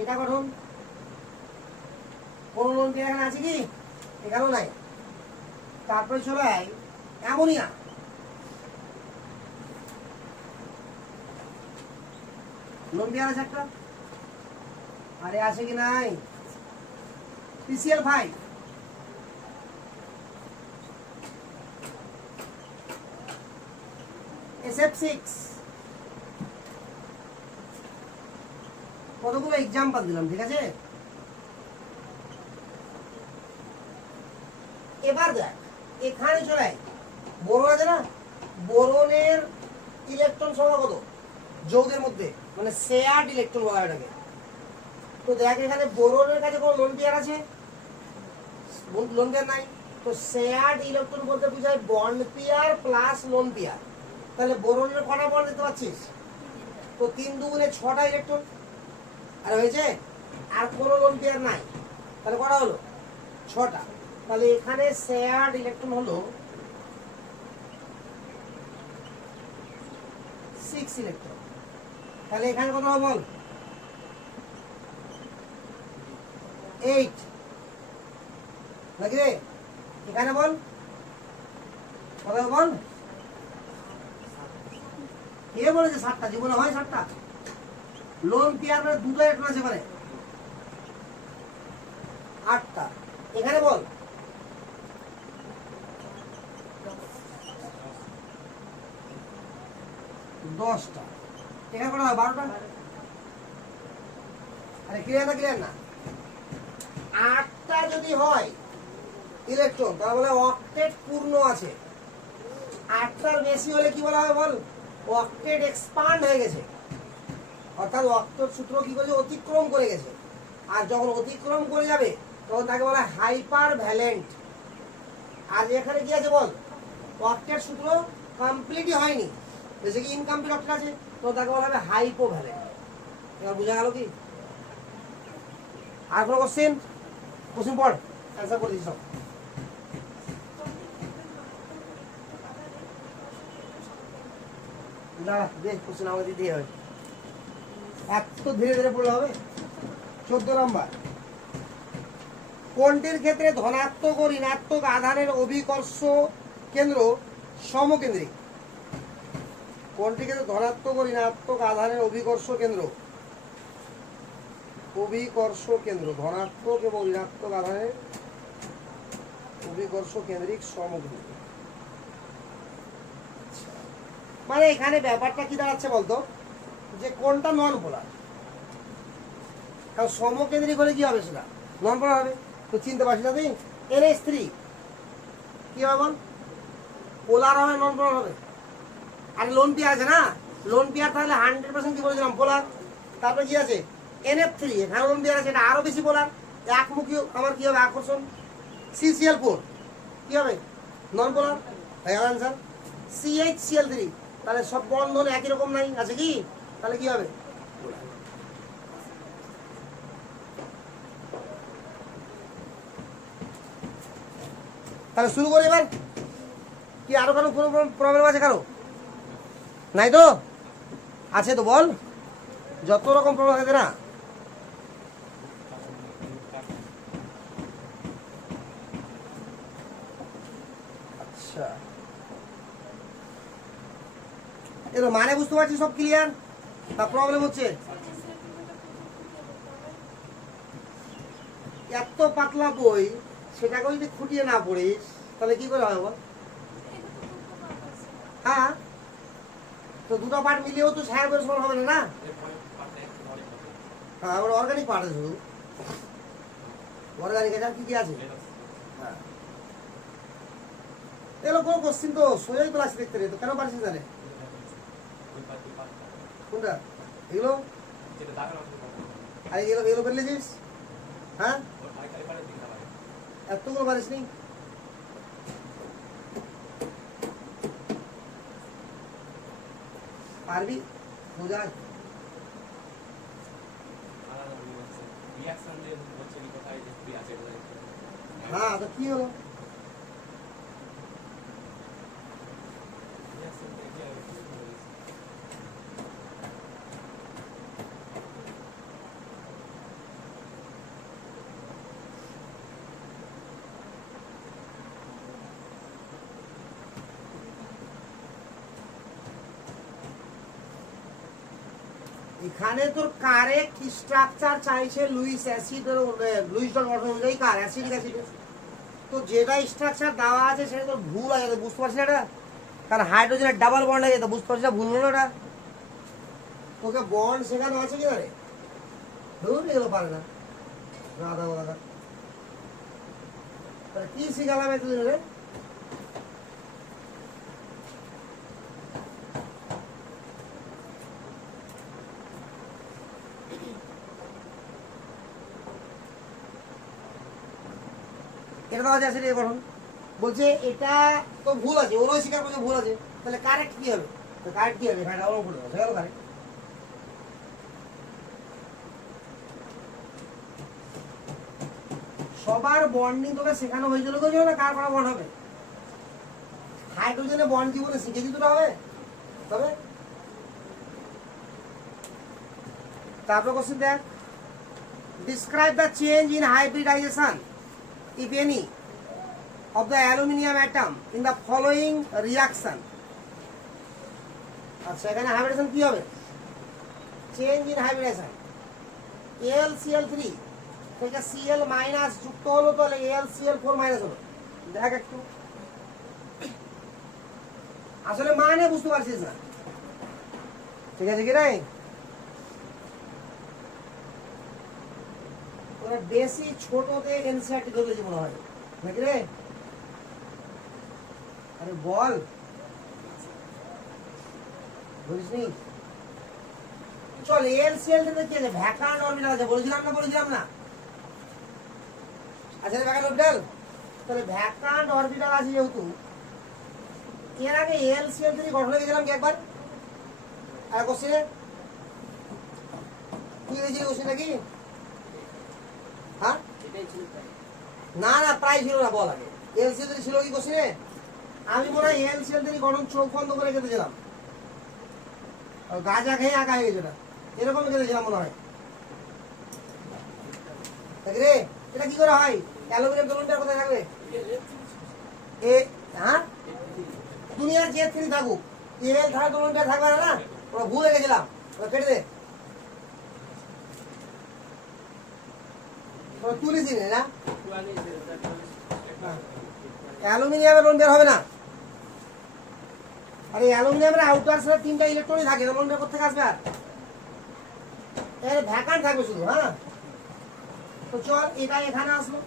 এটা করুন। কোন লোনটি এখানে আছে কি? এখানেও নাই। তারপরে চলে আয় অ্যামোনিয়া, লোনটি আছে একটা, আরে আছে কি নাই? PCl5, SF6, কতগুলো এক্সাম্পল দিলাম, ঠিক আছে? এবার দেখ এখানে চলে আয়, বোরন আছে না, বোরনের ইলেকট্রন সংখ্যা কত যৌগের মধ্যে, মানে শেয়ার্ড ইলেকট্রন বলা হয় এটাকে। তো দেখ এখানে বোরনের কাছে কোনো লোন পেয়ার আছে, লোন পেয়ার নাই। তো শেয়ার্ড ইলেকট্রন বলতে বোঝায় bond pair plus lone pair. তাহলে বোরনের কটা বন্ড দেখতে পাচ্ছিস? তো 3 দুগুণে 6টা ইলেকট্রন, আর হয়েছে, আর কোনো লোন পেয়ার নাই, তাহলে কটা হলো? 6টা। তাহলে এখানে শেয়ার্ড ইলেকট্রন হলো 6 ইলেকট্রন। তাহলে এখানে কত হবে বল? 8 নাকি রে? এখানে বল কত হবে বল? কে বলেছে 7টা? জীবনে হয় 7টা? লোন পেয়ার মানে 2টা ইলেকট্রন আছে এখানে, 8টা। এখানে বল 10টা। এখানে কটা হয়? 12টা। আরে ক্লিয়ার না? ক্লিয়ার না? 8টা যদি হয় ইলেকট্রন, তাহলে অক্টেট পূর্ণ আছে। 8টার বেশি হলে কি বলা হয় বল? অক্টেট এক্সপান্ড হয়ে গেছে, অর্থাৎ অক্টেট সূত্র কি করেছে? অতিক্রম করে গেছে। আর যখন অতিক্রম করে যাবে তখন তাকে বলা হয় হাইপার ভ্যালেন্ট। আর এখানে কি আছে বল? অক্টেট সূত্র কমপ্লিটই হয়নি, বেশি কি ইনকমপ্লিট অক্টেট আছে, তো তাকে বলা হবে হাইপো ভ্যালেন্ট। এবার বোঝা গেল কি? আর কোনো কোশ্চেন? কোশ্চেন পড়, অ্যান্সার করে দিস সব। না দেখ কোশ্চেন আমাদের দিতে হবে, এত ধীরে ধীরে পড়লে হবে। 14 নম্বর, কোনটির ক্ষেত্রে ধনাত্মক ও ঋণাত্মক আধানের অভিকর্ষ কেন্দ্র সমকেন্দ্রিক? কোনটির ক্ষেত্রে ধনাত্মক ও ঋণাত্মক আধানের অভিকর্ষ কেন্দ্র, অভিকর্ষ কেন্দ্র ধনাত্মক এবং ঋণাত্মক আধানের অভিকর্ষ কেন্দ্রিক সমকেন্দ্রিক। মানে এখানে ব্যাপারটা কি দাঁড়াচ্ছে বলতো, যে কোনটা নন পোলার? কারণ সমকেন্দ্রিক হলে কি হবে? সেটা নন পোলার হবে। তো চিনতে পারছি না তুই? NH3 কি হবে বল? পোলার হবে, নন পোলার হবে। আর লোন পেয়ার আছে না, লোন পেয়ার তাহলে 100% কি বলেছিলাম? পোলার। তারপরে কি আছে? NF3, এখানে লোন পেয়ার আছে, এটা আরো বেশি পোলার। একমুখী আমার কি হবে? আকর্ষণ। CCl4 কি হবে? নন পোলার। হয়ে গেল আনসার। CHCl3, তাহলে সব বন্ধন একই রকম নাই, আছে কি? তাহলে কি হবে? তাহলে শুরু করি এবার। কি আরো কারো কোনো প্রবলেম আছে? কারো নাই তো? আছে তো বল, যত রকম প্রবলেম আছে না। আচ্ছা এর মানে বুঝতে পারছি? সব ক্লিয়ার? তা প্রবলেম হচ্ছে এত পাতলা বই, সেটাকে যদি খুঁটিয়ে না পড়িস তাহলে কি করে হয় বল? হ্যাঁ, তো দুটো পার্ট মিলিয়েও তো ছায়া বের সমান হবে না, না? হ্যাঁ, আবার অর্গানিক পার্ট আছে, শুধু অর্গানিক আছে। আর কি কি আছে? হ্যাঁ, এগুলো কোনো কোশ্চিন তো সোজাই তো লাগছে দেখতে রে, তো কেন পারছিস জানে? কোনটা? এগুলো? আর এগুলো এগুলো বেরলেছিস? হ্যাঁ, এতগুলো পারিস নি? পারবি বোঝায়? হ্যাঁ, তো কি হলো? এখানে তোর কারেক্ট স্ট্রাকচার চাইছে লুইস অ্যাসিড, লুইস ডট মর্টন অনুযায়ী কার অ্যাসিডিক অ্যাসিড। তো যেটা স্ট্রাকচার দেওয়া আছে সেটা তোর ভুল আছে, বুঝতে পারছিস এটা? কারণ হাইড্রোজেনের ডাবল বন্ড আছে, তো বুঝতে পারছিস ভুল হলো না? তোকে বন্ড শেখানো আছে কি না রে? ধরুন এগুলো পারে না রাধা বাধা তাহলে কি শিখালাম এতদিন রে এটা তো আছে রে গঠন বলছে এটা তো ভুল আছে ওরও স্বীকার করছে ভুল আছে তাহলে কারেক্ট কি হবে তো কারেক্ট কি হবে এখানে ডাবল করে দেবো গেল কারেক্ট সবার বন্ডিং তোকে শেখানো হয়েছিল কেউ না কার করা বন্ড হবে হাইড্রোজেনে বন্ড জীবনে শিখেছি তোরা হবে তবে তারপর কোশ্চেন দেখ describe the change in hybridization if any of the aluminium atom in the following reaction আচ্ছা এখানে হাইব্রিডেশন কি হবে চেঞ্জ ইন হাইব্রিডেশন AlCl3 থেকে Cl মাইনাস যুক্ত হলো তাহলে AlCl4 মাইনাস হলো দেখ একটু আসলে মানে বুঝতে পারছিস না ঠিক আছে কি নাই তোরা বেশি ছোটতে এনসিআরটি ধরেছি মনে হয় নাকি রে আরে বল বুঝিস নি চল এলসিএল তে কি আছে ভ্যাকান্ট অরবিটাল আছে বলেছিলাম না আচ্ছা ভ্যাকান্ট অরবিটাল তাহলে ভ্যাকান্ট অরবিটাল আছে যেহেতু এর আগে এলসিএল থেকে গঠন লিখেছিলাম কি একবার আর কোশ্চেনে তুই দেখছিলি কোশ্চেনটা কি হ্যাঁ না না প্রায় ছিল না বল আগে এলসিএল ছিল কি কোশ্চেনে আমি মনে হয় এলসিএল থেকে গঠন চোখ বন্ধ করে রেখে দিয়েছিলাম গাঁজা খেয়ে আঁকা হয়ে গেছে না এরকম রেখে দিয়েছিলাম মনে হয় দেখ রে এটা কি করে হয় অ্যালুমিনিয়াম দোলনটার কোথায় থাকবে এ হ্যাঁ দুনিয়ার যে থ্রি থাকুক এল থাকা দোলনটা থাকবে না ওরা ভুলে গেছিলাম ওরা কেটে দে তুলিস না অ্যালুমিনিয়ামের লোন বের হবে না আর এই অ্যালুমিনিয়ামের আউটার সাথে তিনটা ইলেকট্রনই থাকে লোন বের করতে আসবে আর এর ভ্যাকান্ট থাকবে শুধু হ্যাঁ তো চল এটা এখানে আসলো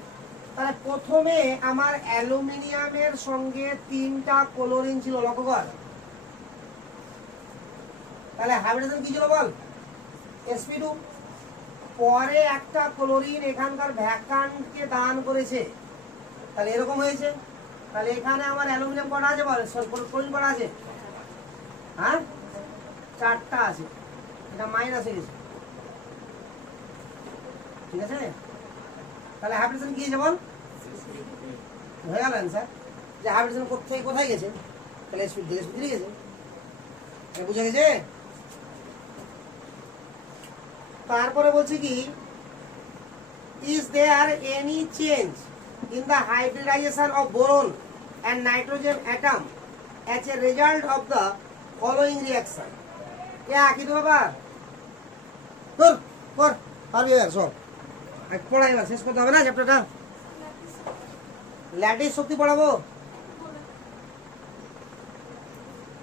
তাহলে প্রথমে আমার অ্যালুমিনিয়ামের সঙ্গে তিনটা ক্লোরিন ছিল লক্ষ্য কর তাহলে হাইড্রোজেন কি ছিল বল sp2 পরে একটা ক্লোরিন এখানকার ভ্যাকান্টকে দান করেছে তাহলে এরকম হয়েছে তাহলে এখানে আমার অ্যালুমিনিয়াম কটা আছে বল ক্লোরিন কটা আছে হ্যাঁ চারটা আছে এটা মাইনাস হয়ে গেছে ঠিক আছে তাহলে হাইড্রোজেন কি যেমন হয়ে গেল স্যার যে হাইড্রোজেন কোথায় কোথায় গেছে তাহলে স্পিড দিয়ে স্পিড দিয়ে গেছে বুঝে গেছে তারপরে বলছি কি is there any change in the hybridization of boron and nitrogen atom as a result of the following reaction কি তো বাবা তোর পর পারবি আর সব পড়াই না শেষ করতে হবে না চ্যাপ্টারটা ল্যাটিস শক্তি পড়াবো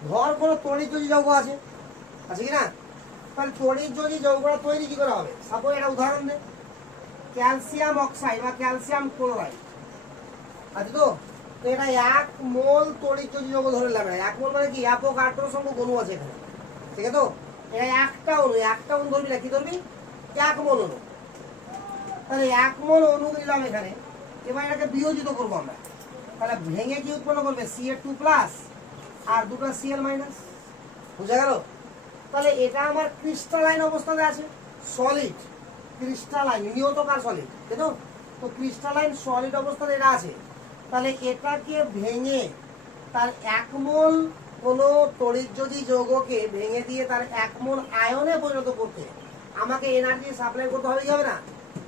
ধর কোনো তড়িৎযোজী যৌগ আছে কি না তাহলে তড়িৎযোজী যৌগটা তৈরি কি করে হবে সাপোজ একটা উদাহরণ দে ক্যালসিয়াম অক্সাইড বা ক্যালসিয়াম ক্লোরাইড আছে তো এটা 1 মোল তড়িৎযোজী যৌগ ধরে নেবে 1 মোল মানে কি একক 18 সংখ্যক অণু আছে এখানে ঠিক আছে তো এটা একটা অণু ধরবি না কি ধরবি 1 মোল অণু তাহলে 1 মোল অণু নিলাম এখানে এবার এটাকে বিয়োজিত করবো আমরা তাহলে ভেঙে কি উৎপন্ন করবে Ca2+ আর দুটো Cl- বুঝা গেল তাহলে এটা আমার ক্রিস্টালাইন অবস্থাতে আছে সলিড ক্রিস্টালাইন নিয়তকার সলিড তাই তো তো ক্রিস্টালাইন সলিড অবস্থাতে এটা আছে তাহলে এটাকে ভেঙে তার 1 মোল কোনো তড়িৎযোজী যৌগকে ভেঙে দিয়ে তার 1 মোল আয়নে পরিণত করতে আমাকে এনার্জি সাপ্লাই করতে হবে কি হবে না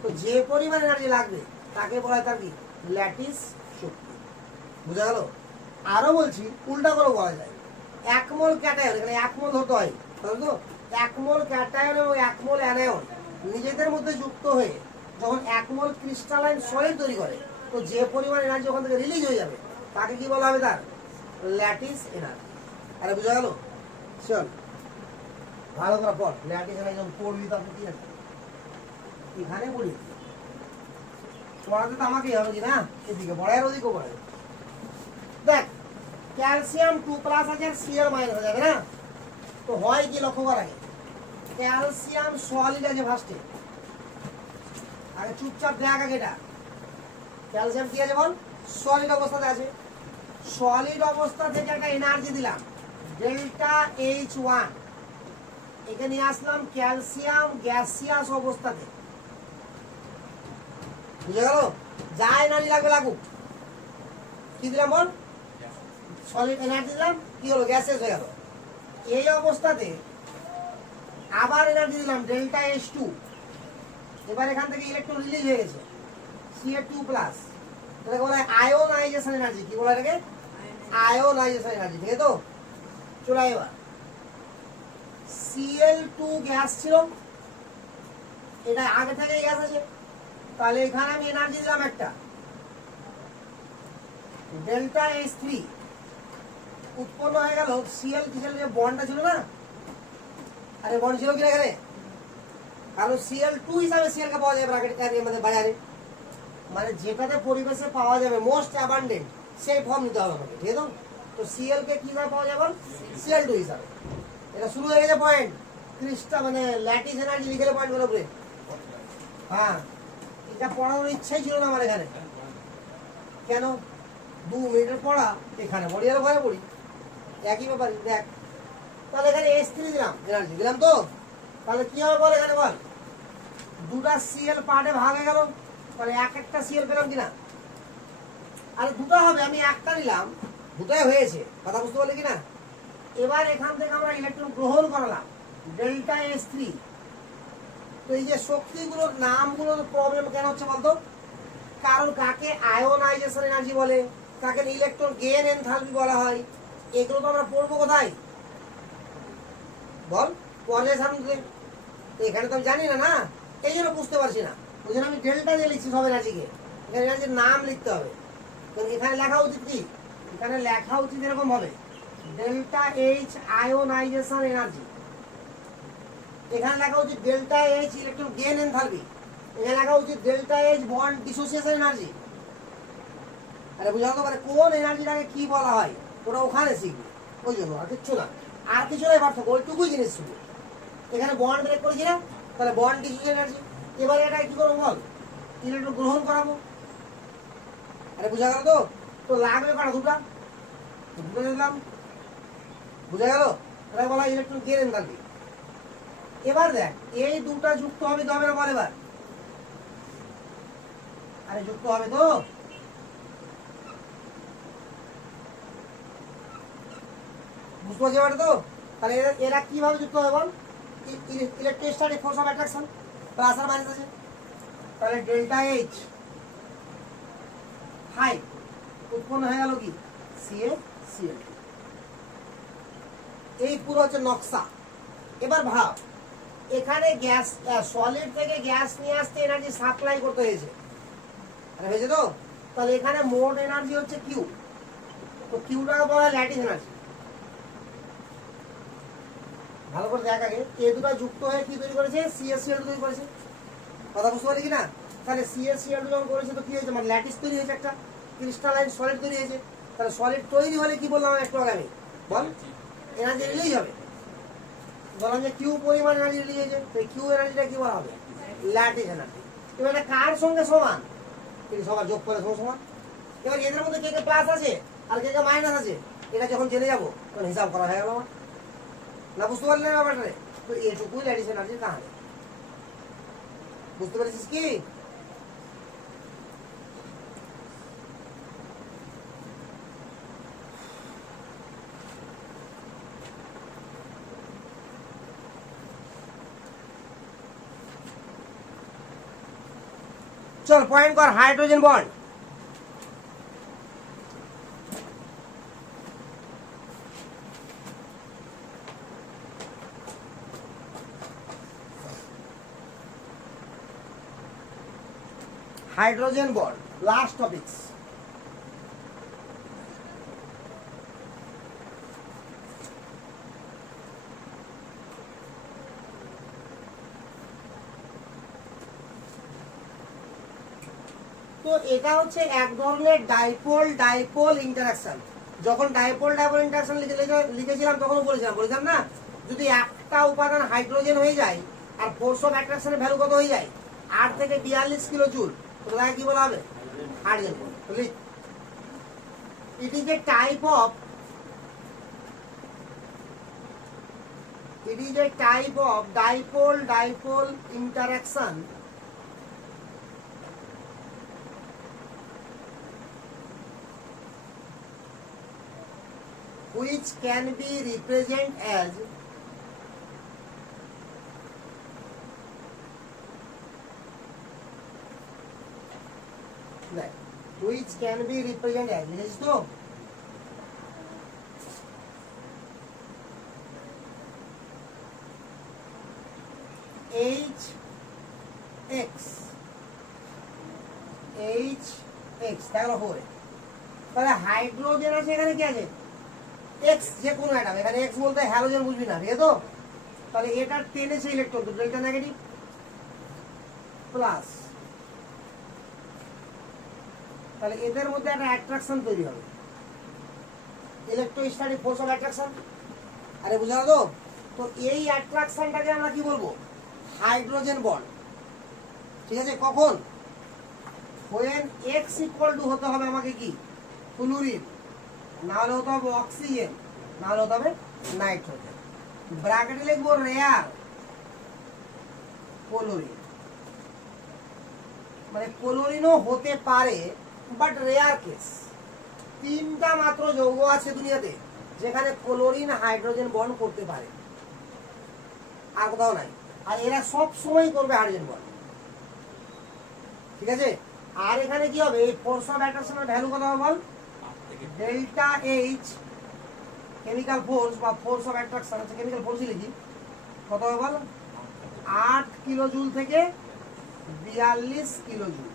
তো যে পরিমাণ এনার্জি লাগবে তাকে বলা হয় তার কি ল্যাটিস শক্তি বুঝা গেল আরো বলছি উল্টা করে বলা যায় 1 মোল ক্যাটায়ন এখানে 1 মোল হতে হয় তাহলে তো 1 মোল ক্যাটায়ন এবং 1 মোল অ্যানায়ন নিজেদের মধ্যে যুক্ত হয়ে যখন 1 মোল ক্রিস্টালাইন সলিড তৈরি করে তো যে পরিমাণ এনার্জি ওখান থেকে রিলিজ হয়ে যাবে তাকে কি বলা হবে তার ল্যাটিস এনার্জি আরে বুঝা গেল চল ভালো করে পড় ল্যাটিস এনার্জি যখন পড়বি তখন কি আছে এখানে বলি পড়াতে তো আমাকেই হবে কি না, এদিকে পড়ায় আর ওদিকেও পড়ায়। দেখ ক্যালসিয়াম 2+ আছে আর Cl- হয়ে যাবে না, তো হয় কি লক্ষ্য করা আগে, ক্যালসিয়াম সলিড আছে ফার্স্টে, আগে চুপচাপ দেখ আগে এটা ক্যালসিয়াম কি আছে বল, সলিড অবস্থাতে আছে। সলিড অবস্থা থেকে একটা এনার্জি দিলাম ডেল্টা H1, এখানে নিয়ে আসলাম ক্যালসিয়াম গ্যাসিয়াস অবস্থাতে, বুঝে গেল? যা এনার্জি লাগবে লাগুক, কি দিলাম বল, সলিড এনার্জি দিলাম, কি হলো গ্যাসিয়াস হয়ে গেল। এই অবস্থাতে আবার এনার্জি দিলাম ডেল্টা H2, এবার এখান থেকে ইলেকট্রন রিলিজ হয়ে গেছে Ca2+, এটাকে বলা হয় আয়োনাইজেশন এনার্জি। কি বলা এটাকে? আয়োনাইজেশন এনার্জি, ঠিক আছে তো? চলো এবার Cl2 গ্যাস ছিল, এটা আগে থেকে গ্যাস আছে, তাহলে এখানে আমি এনার্জি দিলাম একটা ডেল্টা H3, উৎপন্ন হয়ে গেল Cl কিসের যে বন্ডটা ছিল না, আরে বন্ড ছিল কি এখানে, কারণ Cl2 হিসাবে Cl কে পাওয়া যাবে প্রাকৃতিক মানে বাজারে, মানে যেটাতে পরিবেশে পাওয়া যাবে মোস্ট অ্যাবান্ডেন্ট সেই ফর্ম নিতে হবে আমাকে, ঠিক আছে তো? Cl কে কি হিসাবে পাওয়া যাবে Cl2 হিসাবে। এটা শুরু হয়ে গেছে পয়েন্ট 30টা, মানে ল্যাটিস এনার্জি লিখে পয়েন্ট গুলো উপরে। হ্যাঁ এটা পড়ানোর ইচ্ছাই ছিল না আমার এখানে, কেন 2 মিনিটের পড়া এখানে পড়ি আর ঘরে পড়ি একই ব্যাপার। দেখ তাহলে এখানে H3 দিলাম, এনার্জি দিলাম তো, তাহলে কি হবে বল এখানে বল, দুটা Cl পার্টে ভাগ হয়ে গেল, তাহলে এক একটা Cl পেলাম কিনা, আরে দুটো হবে, আমি একটা নিলাম, দুটোই হয়েছে, কথা বুঝতে পারলে কিনা? এবার এখান থেকে আমরা ইলেকট্রন গ্রহণ করালাম ডেল্টা H3, তো এই যে শক্তিগুলোর নামগুলোর প্রবলেম কেন হচ্ছে বলতো, কারণ কাকে আয়োনাইজেশন এনার্জি বলে, কাকে ইলেকট্রন গেইন এনথালপি বলা হয়, এগুলো তো আমরা পড়বো কোথায় বল, পর্যায় সারণীতে। এখানে তো আমি জানি না, না এই জন্য বুঝতে পারছি না, ওই জন্য আমি ডেল্টা দিয়ে লিখছি সব এনার্জিকে, এখানে এনার্জির নাম লিখতে হবে। তো এখানে লেখা উচিত কি, এখানে লেখা উচিত এরকম ভাবে ডেল্টা H আয়োনাইজেশন এনার্জি, এখানে লেখা উচিত delta H electron gain enthalpy, এখানে লেখা উচিত delta H bond dissociation energy. আরে বুঝা তো পারে কোন এনার্জিটাকে কি বলা হয়, ওটা ওখানে শিখবে, ওই জন্য আর কিচ্ছু না, আর কিছু নাই পার্থক্য, ওইটুকুই জিনিস শুধু। এখানে বন্ড ব্রেক করেছি না, তাহলে বন্ড ডিসোসিয়েশন এনার্জি, এবারে এটা কি করবো বল, ইলেকট্রন গ্রহণ করাবো। আরে বুঝা গেল তো? তো লাগবে কটা, দুটো দিলাম, বুঝা গেল? এটা বলা ইলেকট্রন গেইন এনথালপি। এবার দেখ এই দুটা যুক্ত হবে তো হবে না বল এবার, আরে যুক্ত হবে তো, বুঝতে পারছি এবার তো? তাহলে এরা কিভাবে যুক্ত হবে বল, electrostatic force of attraction plus আর মাইনাস আছে, তাহলে ডেল্টা H5 উৎপন্ন হয়ে গেল কি Cl2, এই পুরো হচ্ছে নকশা। এবার ভাব এখানে গ্যাস সলিড থেকে গ্যাস নিয়ে আসতে এনার্জি সাপ্লাই করতে হয়েছে, আরে হয়েছে তো? তাহলে এখানে মোট এনার্জি হচ্ছে কিউ, তো কিউটাকে বলা হয় ল্যাটিস এনার্জি। ভালো করে দেখ আগে, এই দুটো যুক্ত হয়ে কি তৈরি করেছে, CaCl2 তৈরি করেছে, কথা বুঝতে পারলি কিনা? তাহলে CaCl2 যখন করেছে তো কি হয়েছে, মানে ল্যাটিস তৈরি হয়েছে, একটা ক্রিস্টালাইন সলিড তৈরি হয়েছে। তাহলে সলিড তৈরি হলে কি বললাম একটু আগে আমি, বল এনার্জি রিলিজ হবে, বললাম যে কিউ পরিমাণ এনার্জি রিলিজ হয়েছে, তো কিউ এনার্জিটা কি বলা হবে, ল্যাটিস এনার্জি। এবার এটা কার সঙ্গে সমান, কিন্তু সবার যোগ করে সমান। এবার এদের মধ্যে কে কে প্লাস আছে আর কে কে মাইনাস আছে, এটা যখন জেনে যাবো তখন হিসাব করা হয়ে গেল আমার, না বুঝতে পারলে ব্যাপারটা? তো এইটুকুই ল্যাটিস এনার্জির কাহিনী, বুঝতে পেরেছিস কি? চল পয়েন্ট কর, hydrogen bond, hydrogen bond last topics. তো এটা হচ্ছে এক ধরনের ডাইপোল ডাইপোল ইন্টারাকশন। যখন ডাইপোল ডাইপোল ইন্টারাকশন লিখেছিলাম তখন বলেছিলাম না, যদি একটা উপাদান হাইড্রোজেন হয়ে যায় আর ফোর্স অফ অ্যাট্রাকশনের ভ্যালু কত হয়ে যায় 8 থেকে 42 কিলো জুল, তো তাকে কি বলা হবে? Hydrogen ball. It is a type of dipole dipole interaction which can be represented as লিখেছিস তো? H দেখো হবে, তাহলে হাইড্রোজেন আছে এখানে, কি আছে? X, যে কোনো অ্যাটম। এখানে X বলতে হ্যালোজেন বুঝবি না, ঠিক আছে তো? তাহলে এটার টেনেছে ইলেকট্রন, তো ডেল্টা নেগেটিভ প্লাস, তাহলে এদের মধ্যে একটা অ্যাট্রাকশন তৈরি হবে, ইলেকট্রোস্ট্যাটিক ফোর্স অফ অ্যাট্রাকশন। আরে বুঝা তো? তো এই অ্যাট্রাকশনটাকে আমরা কি বলবো? Hydrogen bond. ঠিক আছে, কখন? when X equal to হতে হবে আমাকে কি? ফ্লুরিন, না হলে হতে হবে অক্সিজেন, না হলে হতে হবে নাইট্রোজেন। ব্র্যাকেটে লিখবো রেয়ার ক্লোরিন, মানে ক্লোরিনও হতে পারে বাট রেয়ার কেস। 3টা মাত্র যৌগ আছে দুনিয়াতে যেখানে ক্লোরিন হাইড্রোজেন বন্ড করতে পারে, আর কোথাও নাই। আর এরা সব সময় করবে হাইড্রোজেন বন্ড, ঠিক আছে? আর এখানে কি হবে? এই ফোর্স অফ অ্যাট্রাকশনের ভ্যালু কত হবে বল? ডেল্টা এইচ কেমিক্যাল ফোর্স বা ফোর্স অফ অ্যাট্রাকশন, আছে কেমিক্যাল ফোর্সই লিখি, কত হবে বল? 8 কিলো জুল থেকে 42 কিলো জুল।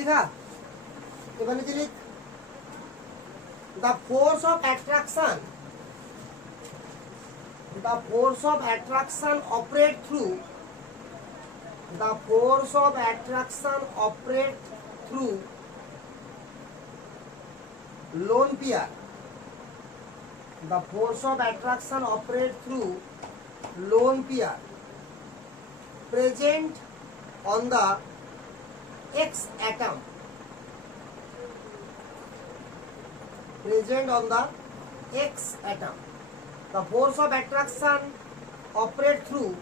লিখা এবার নিচে লিখ, the force of attraction operate through lone pair. The force of attraction operate through lone pair present on the X atom. The force of attraction operate through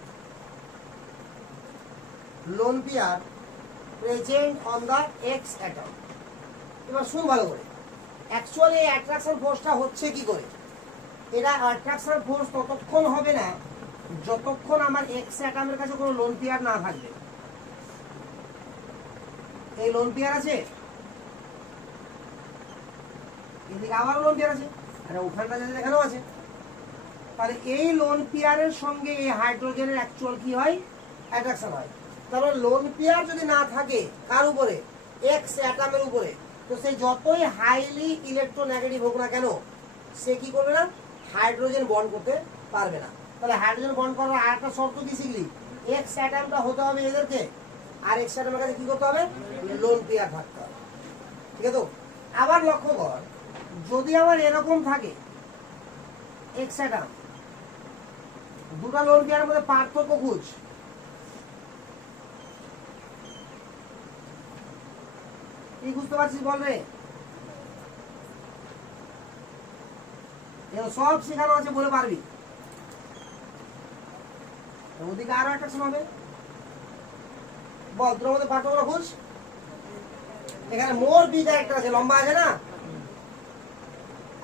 lone pair present on the X atom. এবার শুন ভালো করে, actually এই attraction ফোর্সটা হচ্ছে কি করে? এটা attraction force ততক্ষণ হবে না যতক্ষণ আমার এক্স অ্যাটমের কাছে কোনো লোন পেয়ার না থাকবে। এই লোন পেয়ার আছে, এদিকে আবার লোন পেয়ার আছে, আর ওখানটা যেটা দেখানো আছে। তাহলে এই লোন পেয়ারের সঙ্গে এই হাইড্রোজেনের অ্যাকচুয়াল কি হয়? অ্যাট্রাকশন হয়। তাহলে লোন পেয়ার যদি না থাকে কার উপরে? এক্স অ্যাটমের উপরে, তো সে যতই হাইলি ইলেকট্রোনেগেটিভ হোক না কেন, সে কি করবে না? হাইড্রোজেন বন্ড করতে পারবে না। তাহলে হাইড্রোজেন বন্ড করার আরেকটা শর্ত কি শিখলি? এক্স অ্যাটমটা হতে হবে এদেরকে, আর এক্স অ্যাটমের কাছে কি করতে হবে? লোন পেয়ার থাকতে হবে, ঠিক আছে তো? আবার লক্ষ্য কর, যদি আমার এরকম থাকে এক্স অ্যাটম, দুটো লোন পেয়ারের মধ্যে পার্থক্য খুঁজ। কি বুঝতে পারছিস বল রে? সব শেখানো আছে, বলে পারবি। ওদিকে আরো অ্যাট্রাকশন হবে, বল তোর মধ্যে পার্থক্য খুঁজ। এখানে মোর বি ক্যারেক্টার আছে, লম্বা আছে না?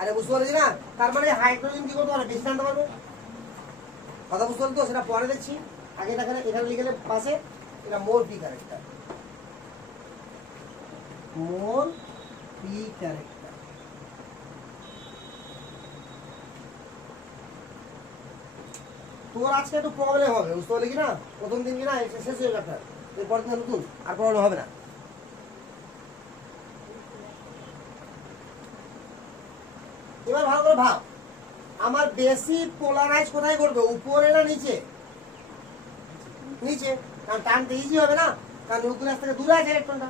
আরে বুঝতে পারছি না? তার মানে হাইড্রোজেন কি করতে পারবে? বেশি টানতে পারবে। কথা বুঝতে পারলি তো? সেটা পরে দেখছি। আগে এখানে লিখে পাশে এটা মোর বি ক্যারেক্টার, মোর বি ক্যারেক্টার। তোর আজকে একটু প্রবলেম হবে, বুঝতে পারলি কি না? প্রথম দিন কি না শেষ হয়ে যাবে, এরপরের দিন নতুন আর প্রবলেম হবে না। এবার ভালো করে ভাব, আমার বেশি পোলারাইজ কোথায় করবে, উপরে না নিচে? নিচে, কারণ টানতে ইজি হবে না, কারণ নিউক্লিয়াস থেকে দূরে আছে ইলেকট্রনটা।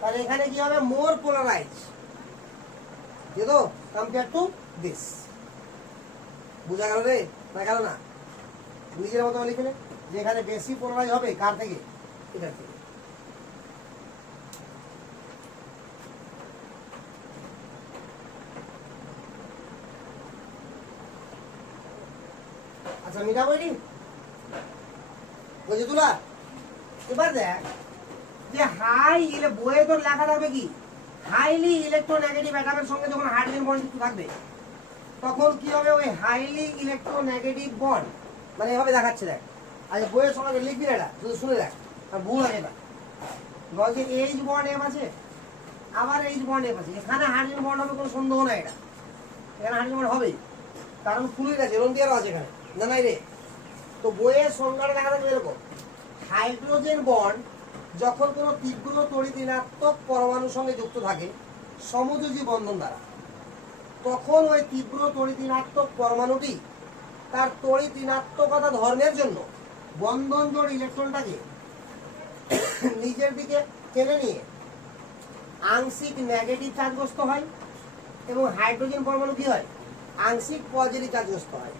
তাহলে এখানে কি হবে, মোর পোলারাইজ তো কম্পেয়ার টু দিস। বুঝা গেল রে না গেল না? নিজের মতো লিখে নে যে এখানে বেশি পোলারাইজ হবে কার থেকে, এটার থেকে। আচ্ছা মিটা বইনি বুঝে তুলা। এবার দেখ যে বইয়ে তোর লেখা থাকবে কি, হাইলি ইলেকট্রোনেগেটিভ অ্যাটমের সঙ্গে যখন হাইড্রোজেন বন্ড যুক্ত থাকবে তখন কি হবে, ওই হাইলি ইলেকট্রোনেগেটিভ বন্ড, মানে এভাবে দেখাচ্ছে দেখ। আচ্ছা বইয়ের সঙ্গে লিখবি না, এটা শুধু শুনে দেখ, আর ভুল আছে না। বলছে এইচ বন্ড এফ আছে, আবার এইচ বন্ড এফ আছে, এখানে হাইড্রোজেন বন্ড হবে কোনো সন্দেহ নাই, এটা এখানে হাইড্রোজেন বন্ড হবেই, কারণ ফ্লুইড আছে, রন্টিয়ারও আছে এখানে, না নাই রে? তো বইয়ের সংজ্ঞাটা দেখা থাকবে এরকম, হাইড্রোজেন বন্ড যখন কোনো তীব্র তড়িৎ ঋণাত্মক পরমাণুর সঙ্গে যুক্ত থাকে সমযোজী বন্ধন দ্বারা, তখন ওই তীব্র তড়িৎ ঋণাত্মক পরমাণুটি তার তড়িৎ ঋণাত্মকতা ধর্মের জন্য বন্ধন জোড় ইলেকট্রনটাকে নিজের দিকে টেনে নিয়ে আংশিক নেগেটিভ চার্জগ্রস্ত হয়, এবং হাইড্রোজেন পরমাণু কি হয়, আংশিক পজিটিভ চার্জগ্রস্ত হয়।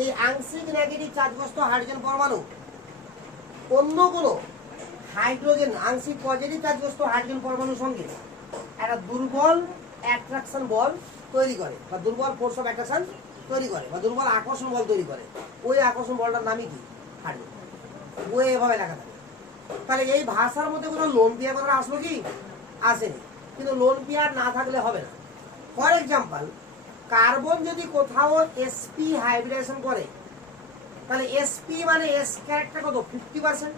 এই আংশিক নেগেটিভ চার্জগ্রস্ত হাইড্রোজেন পরমাণু অন্য কোনো হাইড্রোজেন আংশিক পজিটিভ চার্জগ্রস্ত হাইড্রোজেন পরমাণুর সঙ্গে একটা দুর্বল অ্যাট্রাকশন বল তৈরি করে, বা দুর্বল ফোর্স অফ অ্যাট্রাকশন তৈরি করে, বা দুর্বল আকর্ষণ বল তৈরি করে। ওই আকর্ষণ বলটার নামই কি, হাইড্রোজেন। ওই এভাবে লেখা থাকে। তাহলে এই ভাষার মধ্যে কোনো লোন পেয়ার কথা আসলো কি, আসেনি, কিন্তু লোন পেয়ার না থাকলে হবে না। ফর এক্সাম্পল, কার্বন যদি কোথাও sp হাইব্রিডেশন করে, তাহলে sp মানে s ক্যারেক্টার কত, 50%,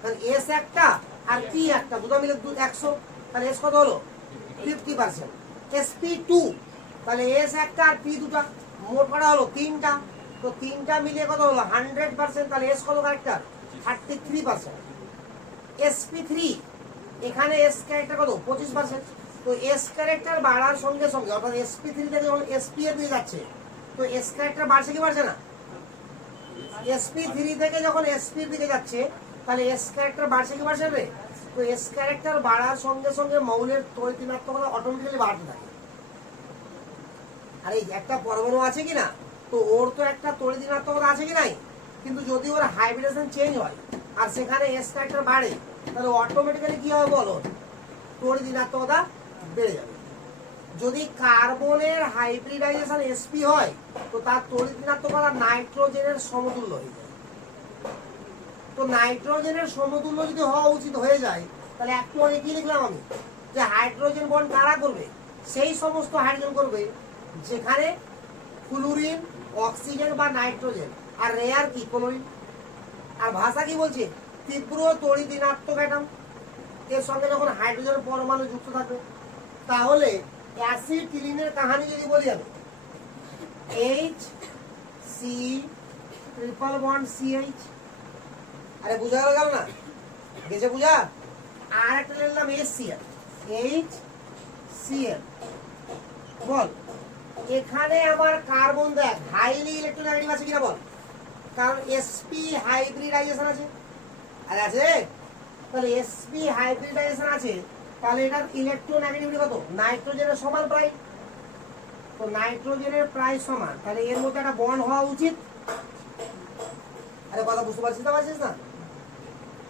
তাহলে s একটা আর p একটা, দুটো মিলে 100, তাহলে s কত হলো, 50%। sp2 তাহলে s একটা আর p দুটো, মোট করা হলো 3টা, তো 3টা মিলিয়ে কত হলো 100%, তাহলে s কত ক্যারেক্টার, 33%। sp3 এখানে s ক্যারেক্টার কত, 25%। তো s ক্যারেক্টার বাড়ার সঙ্গে সঙ্গে, অর্থাৎ sp3 থেকে যখন sp এর দিকে যাচ্ছে, তো s ক্যারেক্টার বাড়ছে কি বাড়ছে না? sp3 থেকে যখন sp এর দিকে যাচ্ছে, তাহলে s ক্যারেক্টার বাড়ছে কি বাড়ছে রে? তো s ক্যারেক্টার বাড়ার সঙ্গে সঙ্গে মৌলের তড়িৎ ঋণাত্মকতা অটোমেটিক্যালি বাড়তে থাকে। আর এই একটা পরমাণু আছে কি না, তো ওর তো একটা তড়িৎ ঋণাত্মকতা আছে কি নাই, কিন্তু যদি ওর হাইব্রিডেশন চেঞ্জ হয় আর সেখানে s ক্যারেক্টার বাড়ে, তাহলে অটোমেটিক্যালি কি হবে বলো, তড়িৎ ঋণাত্মকতা বেড়ে যাবে। যদি কার্বনের হাইব্রিডাইজেশন sp হয়, তো তার তড়িৎ ঋণাত্মকতা নাইট্রোজেনের সমতুল্য হয়ে যায়। তো নাইট্রোজেনের সমতুল্য যদি হওয়া উচিত হয়ে যায়, তাহলে একটু আগে কি লিখলাম আমি, যে হাইড্রোজেন বন্ড কারা করবে, সেই সমস্ত হাইড্রোজেন করবে যেখানে ফ্লুরিন, অক্সিজেন বা নাইট্রোজেন, আর রেয়ার কি ক্লোরিন। আর ভাষা কি বলছে, তীব্র তড়িৎ ঋণাত্মক অ্যাটম এর সঙ্গে যখন হাইড্রোজেন পরমাণু যুক্ত থাকবে, তাহলে অ্যাসিটিলিনের কাহিনী যদি বলি আমি, HC ট্রিপল বন্ড CH, আরে বুঝা গেল না, গেছে বুঝা? আর একটা লিখলাম HCl, HCl বল। এখানে আমার কার্বন দেখ হাইলি ইলেকট্রোনেগেটিভ আছে কিনা বল, কারণ sp হাইব্রিডাইজেশন আছে, আর আছে, তাহলে sp হাইব্রিডাইজেশন আছে, তাহলে এটার ইলেকট্রোনেগেটিভিটি কত, নাইট্রোজেনের সমান প্রায়। তো নাইট্রোজেনের প্রায় সমান, তাহলে এর মধ্যে একটা বন্ড হওয়া উচিত। আরে কথা বুঝতে পারছিস না?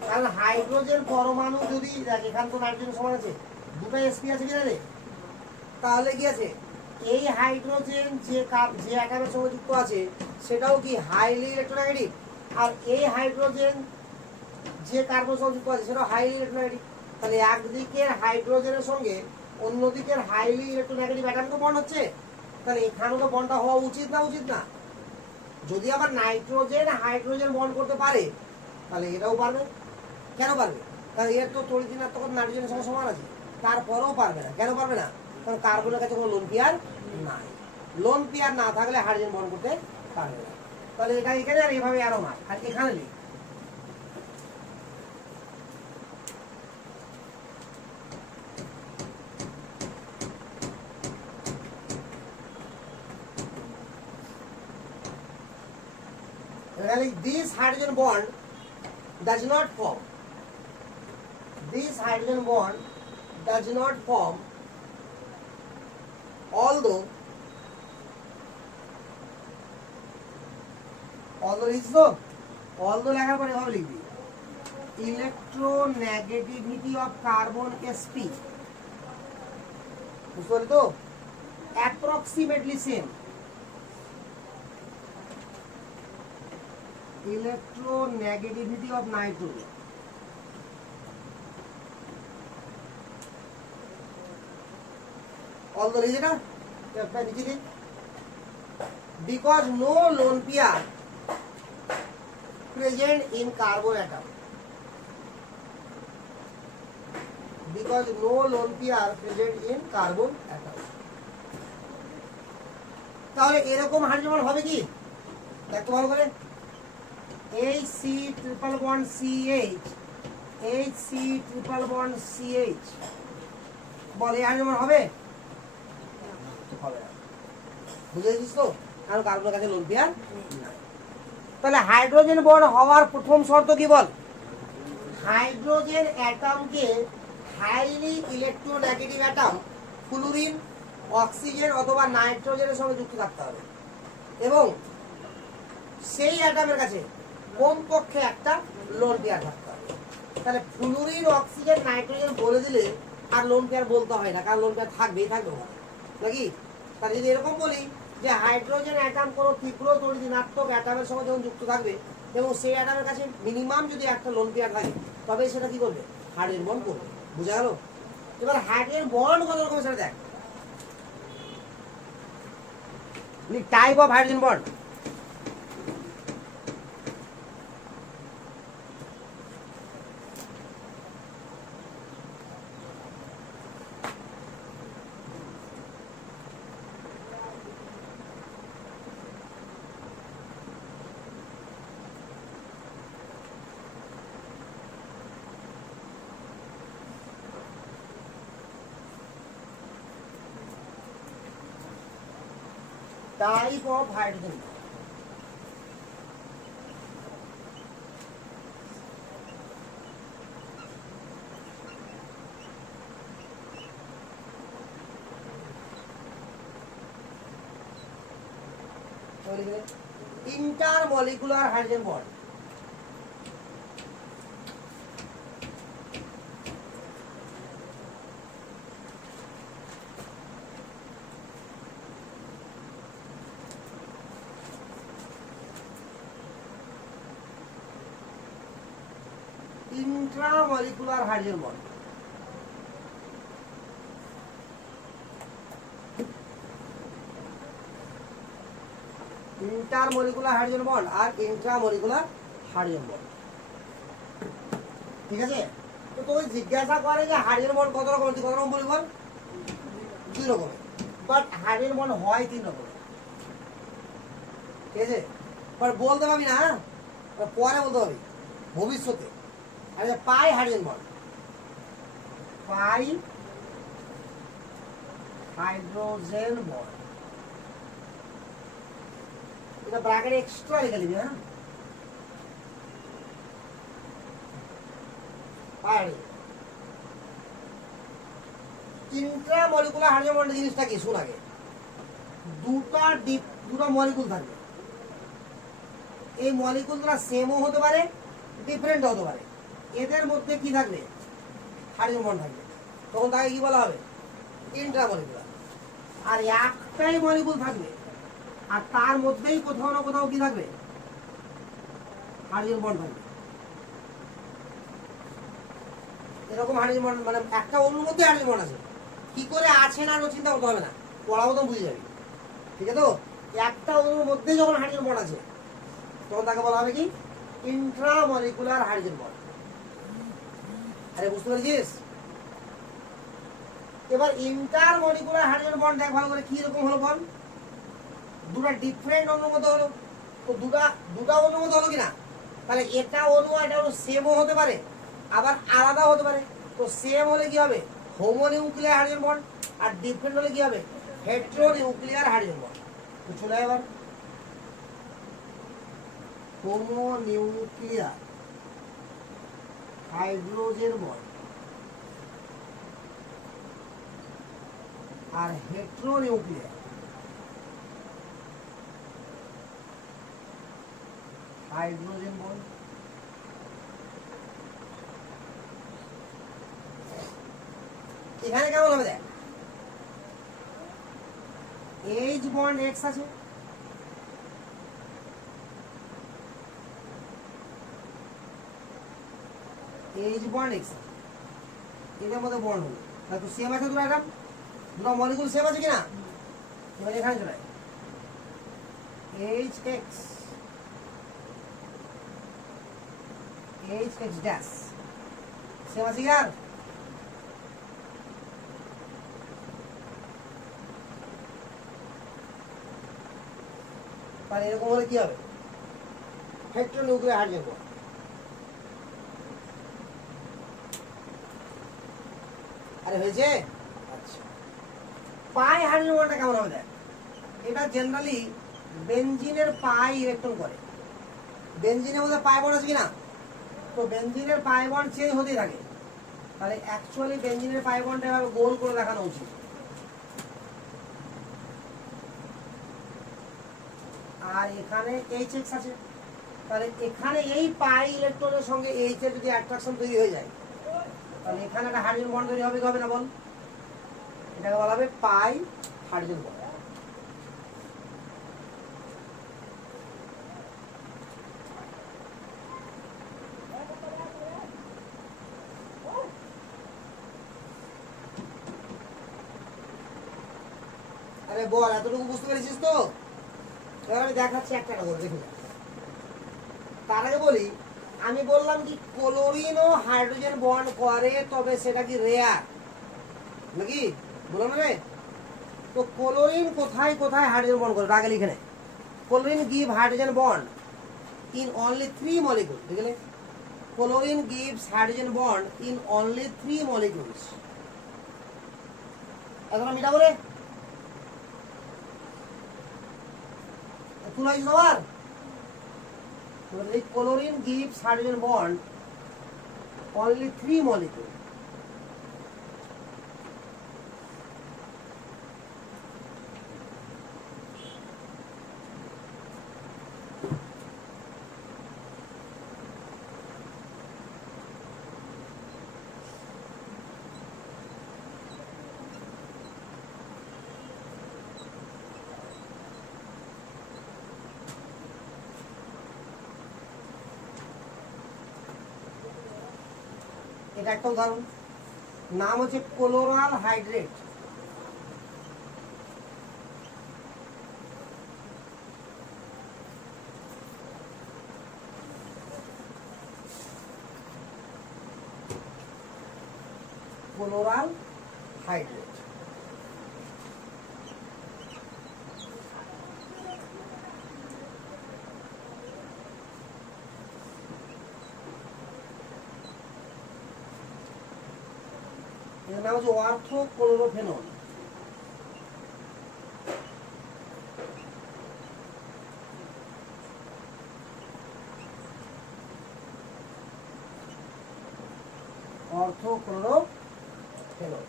কারণ হাইড্রোজেন পরমাণু যদি দেখ, এখানে তো নাইট্রোজেন সমান আছে, দুটো sp আছে কিনা রে, তাহলে কি আছে, এই হাইড্রোজেন যে অ্যাটমের সঙ্গে যুক্ত আছে সেটাও কি হাইলি ইলেকট্রোনেগেটিভ, আর এই হাইড্রোজেন যে কার্বন সঙ্গে যুক্ত আছে সেটাও হাইলি ইলেকট্রোনেগেটিভ। তাহলে একদিকের হাইড্রোজেনের সঙ্গে অন্যদিকের হাইলি ইলেকট্রোনেগেটিভ অ্যাটম তো বন্ড হচ্ছে, তাহলে এখানেও তো বন্ডটা হওয়া উচিত না? যদি আবার নাইট্রোজেন হাইড্রোজেন বন্ড করতে পারে, তাহলে এটাও পারবে। কেন পারবে? কারণ এর তো তড়িৎ ঋণাত্মকতা নাইট্রোজেনের সঙ্গে সমান আছে, তারপরেও পারবে না। কেন পারবে না? কারণ কার্বনের কাছে কোনো লোন পেয়ার নাই। লোন পেয়ার না থাকলে হাইড্রোজেন বন্ড করতে পারবে না। তাহলে এটা এখানে আর এভাবে অ্যারো মার, আর এখানে লিখ। This hydrogen bond does not form. This hydrogen bond does not form, although লেখার পরে এভাবে লিখবি, ইলেকট্রোনেগেটিভিটি অফ কার্বন sp, বুঝতে পারলি তো, approximately same, electronegativity of nitrogen although লিখে না একটা নিচে দিন, because no lone pair present in carbon atom, because no lone pair present in carbon atom। তাহলে এরকম হাইড্রোজেন হবে কি, দেখো ভালো করে, HC triple bond CH, HC triple bond CH, বলে হাইড্রোজেন হবে, হবে না, বুঝে গেছিস তো, কারণ কার্বনের কাছে লোন পেয়ার নাই। তাহলে হাইড্রোজেন বন্ড হওয়ার প্রথম শর্ত কি বল, হাইড্রোজেন অ্যাটমকে highly electronegative atom fluorine, oxygen অথবা নাইট্রোজেনের সঙ্গে যুক্ত থাকতে হবে, এবং সেই অ্যাটমের কাছে কমপক্ষে একটা লোন পেয়ার থাকতে হবে। তাহলে ফ্লুরিন, অক্সিজেন, নাইট্রোজেন বলে দিলে আর লোন পেয়ার বলতে হয় না, কারণ লোন পেয়ার থাকবেই থাকবে নাকি। তাহলে যদি এরকম বলি যে হাইড্রোজেন অ্যাটম কোনো তীব্র তড়িৎ-ঋণাত্মক অ্যাটমের সঙ্গে যখন যুক্ত থাকবে এবং সেই অ্যাটমের কাছে মিনিমাম যদি একটা লোন পেয়ার থাকে, তবে সেটা কি করবে, হাইড্রোজেন বন্ড করবে, বুঝা গেল। এবার হাইড্রোজেন বন্ড কত রকম সেটা দেখ, type of hydrogen bond. Type of hydrogen bond. Intermolecular hydrogen bond. Intramolecular hydrogen bond. Intermolecular hydrogen bond আর intramolecular hydrogen bond, ঠিক আছে। তো তুমি জিজ্ঞাসা করে যে হাইড্রোজেন বন্ড কত রকম, কত রকম বলি বল, দুই রকমের, বাট হাইড্রোজেন বন্ড হয় তিন রকমের, ঠিক আছে। বাট বলতে পারবি না, পরে বলতে পারবি ভবিষ্যতে। আচ্ছা, পাই হাইড্রোজেন বন্ড, পাই হাইড্রোজেন বন্ড, এটা ব্র্যাকেটে এক্সট্রা লিখে দিবি, হ্যাঁ। পাই ইন্ট্রামলিকুলার হাইড্রোজেন বন্ড জিনিসটা কি শুন আগে। দুটো মলিকুল থাকবে, এই মলিকুলটা সেমও হতে পারে, ডিফারেন্ট হতে পারে, এদের মধ্যে কি থাকবে, হাইড্রোজেন বন্ড থাকবে, তখন তাকে কি বলা হবে, ইন্ট্রামলিকুলার। আর একটাই মলিকুল থাকবে আর তার মধ্যেই কোথাও না কোথাও কি থাকবে, হাইড্রোজেন বন্ড থাকবে। এরকম হাইড্রোজেন বন্ড মানে একটা অণুর মধ্যে হাইড্রোজেন বন্ড আছে, কি করে আছে না চিন্তা করতে হবে না, পড়া মতন বুঝে যাবে, ঠিক আছে। তো একটা অণুর মধ্যে যখন হাইড্রোজেন বন্ড আছে তখন তাকে বলা হবে কি, ইন্ট্রামলিকুলার হাইড্রোজেন বন্ড। আরে বুঝতে পেরেছিস। এবার ইন্টারমলিকুলার হাইড্রোজেন বন্ড দেখ ভালো করে কি রকম হলো বল, দুটো ডিফারেন্ট অণুর মধ্যে হলো, তো দুটা দুটা অণুর মধ্যে হলো কিনা, তাহলে এটা অণু আর এটা অণু সেমও হতে পারে আবার আলাদাও হতে পারে। তো সেম হলে কি হবে, হোমোনিউক্লিয়ার হাইড্রোজেন বন্ড, আর ডিফারেন্ট হলে কি হবে, হেটেরোনিউক্লিয়ার হাইড্রোজেন বন্ড। তো চলে এবার হোমোনিউক্লিয়ার হাইড্রোজেন বন্ড আর হেটেরোনিউক্লিয়ার হাইড্রোজেন বন্ড। এখানে কেমন হবে দেখ, এইচ বন্ড এক্স আছে, এইচ বন্ড এক্স, এটার মধ্যে বন্ড হলো, তাহলে তো সেম আছে দুটো অ্যাটম, দুটো মলিকুল সেম আছে কিনা। এবার এখানে চলে H x, H x dash same আছে কি আর, তাহলে এরকম হলে কি হবে, হেটেরোনিউক্লিয়ার হাইড্রোজেন বন্ড। আরে হয়েছে। আচ্ছা, পাই হাইড্রোজেন বন্ডটা কেমন হবে দেখ, এটা জেনারেলি বেনজিনের পাই ইলেকট্রন করে, বেনজিনের মধ্যে পাই বন্ড আছে কিনা, তো বেনজিনের পাই বন্ড চেঞ্জ হতেই থাকে, তাহলে অ্যাকচুয়ালি বেনজিনের পাই বন্ডটা এভাবে গোল করে দেখানো উচিত। আর এখানে এইচ এক্স আছে, তাহলে এখানে এই পাই ইলেকট্রনের সঙ্গে এইচ এর যদি অ্যাট্রাকশন তৈরি হয়ে যায়, তাহলে এখানে একটা হাইড্রোজেন বন্ড তৈরি হবে কি হবে না বল, এটাকে বলা হবে পাই হাইড্রোজেন বন্ড। আরে বল, এতটুকু বুঝতে পেরেছিস তো? এবার আমি দেখাচ্ছি একটা করে, দেখুন। তার আগে বলি, আমি বললাম কি ক্লোরিন ও হাইড্রোজেন বন্ড করে, তবে সেটা কি রেয়ার নাকি বললাম না রে। তো ক্লোরিন কোথায় কোথায় হাইড্রোজেন বন্ড করে, আগে লিখে নে। Chlorine give hydrogen bond in only 3 molecules, দেখলে chlorine gives hydrogen bond in only 3 molecules। এখন আমি মিটাবো রে, তুলাই সবার, chlorine gives hydrogen bond only 3 molecules। এটা একটা উদাহরণ, নাম হচ্ছে ক্লোরাল হাইড্রেট। ক্লোরাল হাইড্রেট এর নাম হচ্ছে অর্থো ক্লোরোফেনল। অর্থো ক্লোরোফেনল।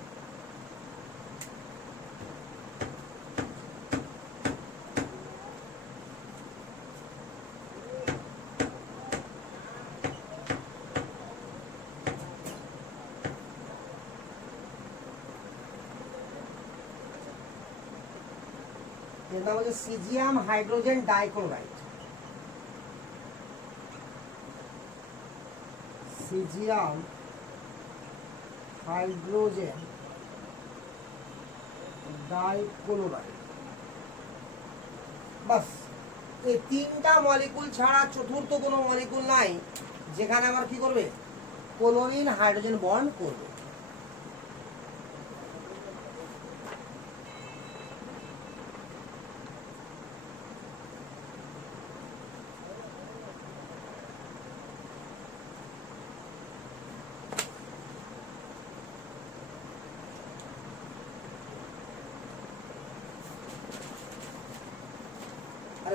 এর নাম হচ্ছে caesium hydrogen dichloride. Caesium hydrogen dichloride. বাস, এই তিনটা মলিকুল ছাড়া চতুর্থ কোনো মলিকুল নাই যেখানে আমার কি করবে, ক্লোরিন হাইড্রোজেন বন্ড করবে।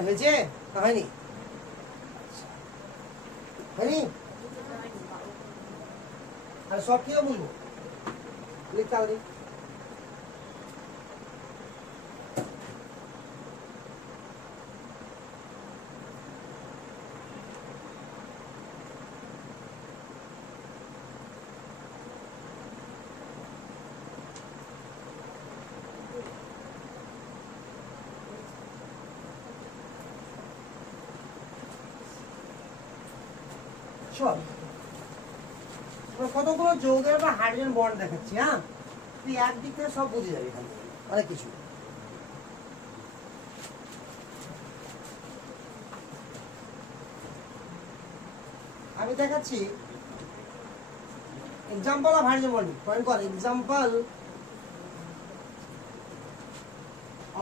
হয়েছে না হয়নি? হয়নি? আর সব কি বুঝবো লিখতে হবে। সব কতগুলো যৌগের বা হাইড্রোজেন বন্ড দেখাচ্ছি। হ্যাঁ, তুই একদিক থেকে সব বুঝে যাবি এখান থেকে অনেক কিছু। আমি দেখাচ্ছি example of hydrogen bonding. Point কর এক্সাম্পল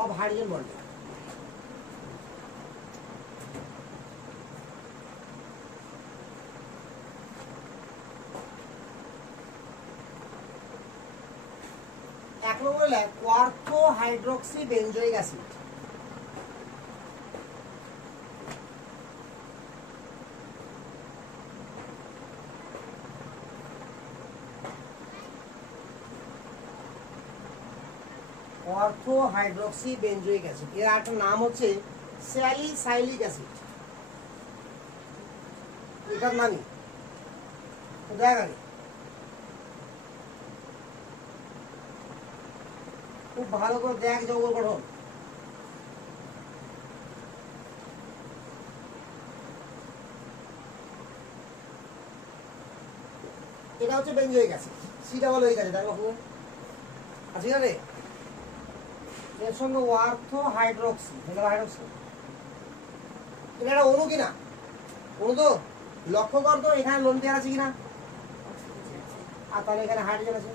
অফ হাইড্রোজেন বন্ডিং। এক নম্বর হলো ortho hydroxy benzoic acid. Ortho hydroxy benzoic acid, এর একটা নাম হচ্ছে স্যালিসাইলিক অ্যাসিড। এটার নামই দেখ আগে, খুব ভালো করে দেখ যৌগ গঠন। এটা হচ্ছে বেঞ্জোইক অ্যাসিড, সিটা বলো এই কাছে দেখো আছে না রে। এর সঙ্গে অর্থো হাইড্রোক্সি, হাইড্রোক্সি এটা একটা অণু কিনা? অণু তো। লক্ষ্য কর তো এখানে লোন পেয়ার আছে কিনা, আর তাহলে এখানে হাইড্রোজেন আছে।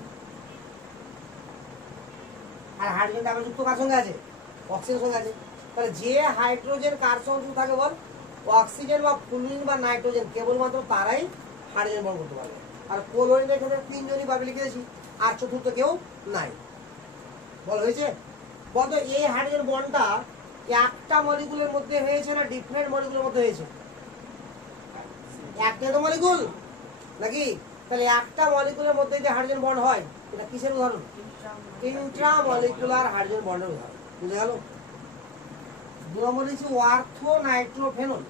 আর হাইড্রোজেনটা আবার যুক্ত কার সঙ্গে আছে? অক্সিজেনের সঙ্গে আছে। তাহলে যে হাইড্রোজেন কার সঙ্গে থাকে বল? অক্সিজেন বা ফ্লুরিন বা নাইট্রোজেন, কেবলমাত্র তারাই হাইড্রোজেন বন্ড করতে পারবে। আর ক্লোরিনের ক্ষেত্রে তিনজনই পাবে লিখে দিয়েছি, আর চতুর্থ কেউ নাই। বল হয়েছে? বলতো এই হাইড্রোজেন বন্ডটা একটা মলিকুলের মধ্যে হয়েছে না ডিফারেন্ট মলিকুলের মধ্যে হয়েছে? একটা তো মলিকুল নাকি? তাহলে একটা মলিকুলের মধ্যে যে হাইড্রোজেন বন্ড হয়, এটা কিসের উদাহরণ? ইন্ট্রামলিকুলার হাইড্রোজেন বন্ডের উদাহরণ। বুঝে গেল? 2 নম্বর লিখছি অর্থো নাইট্রোফেনল।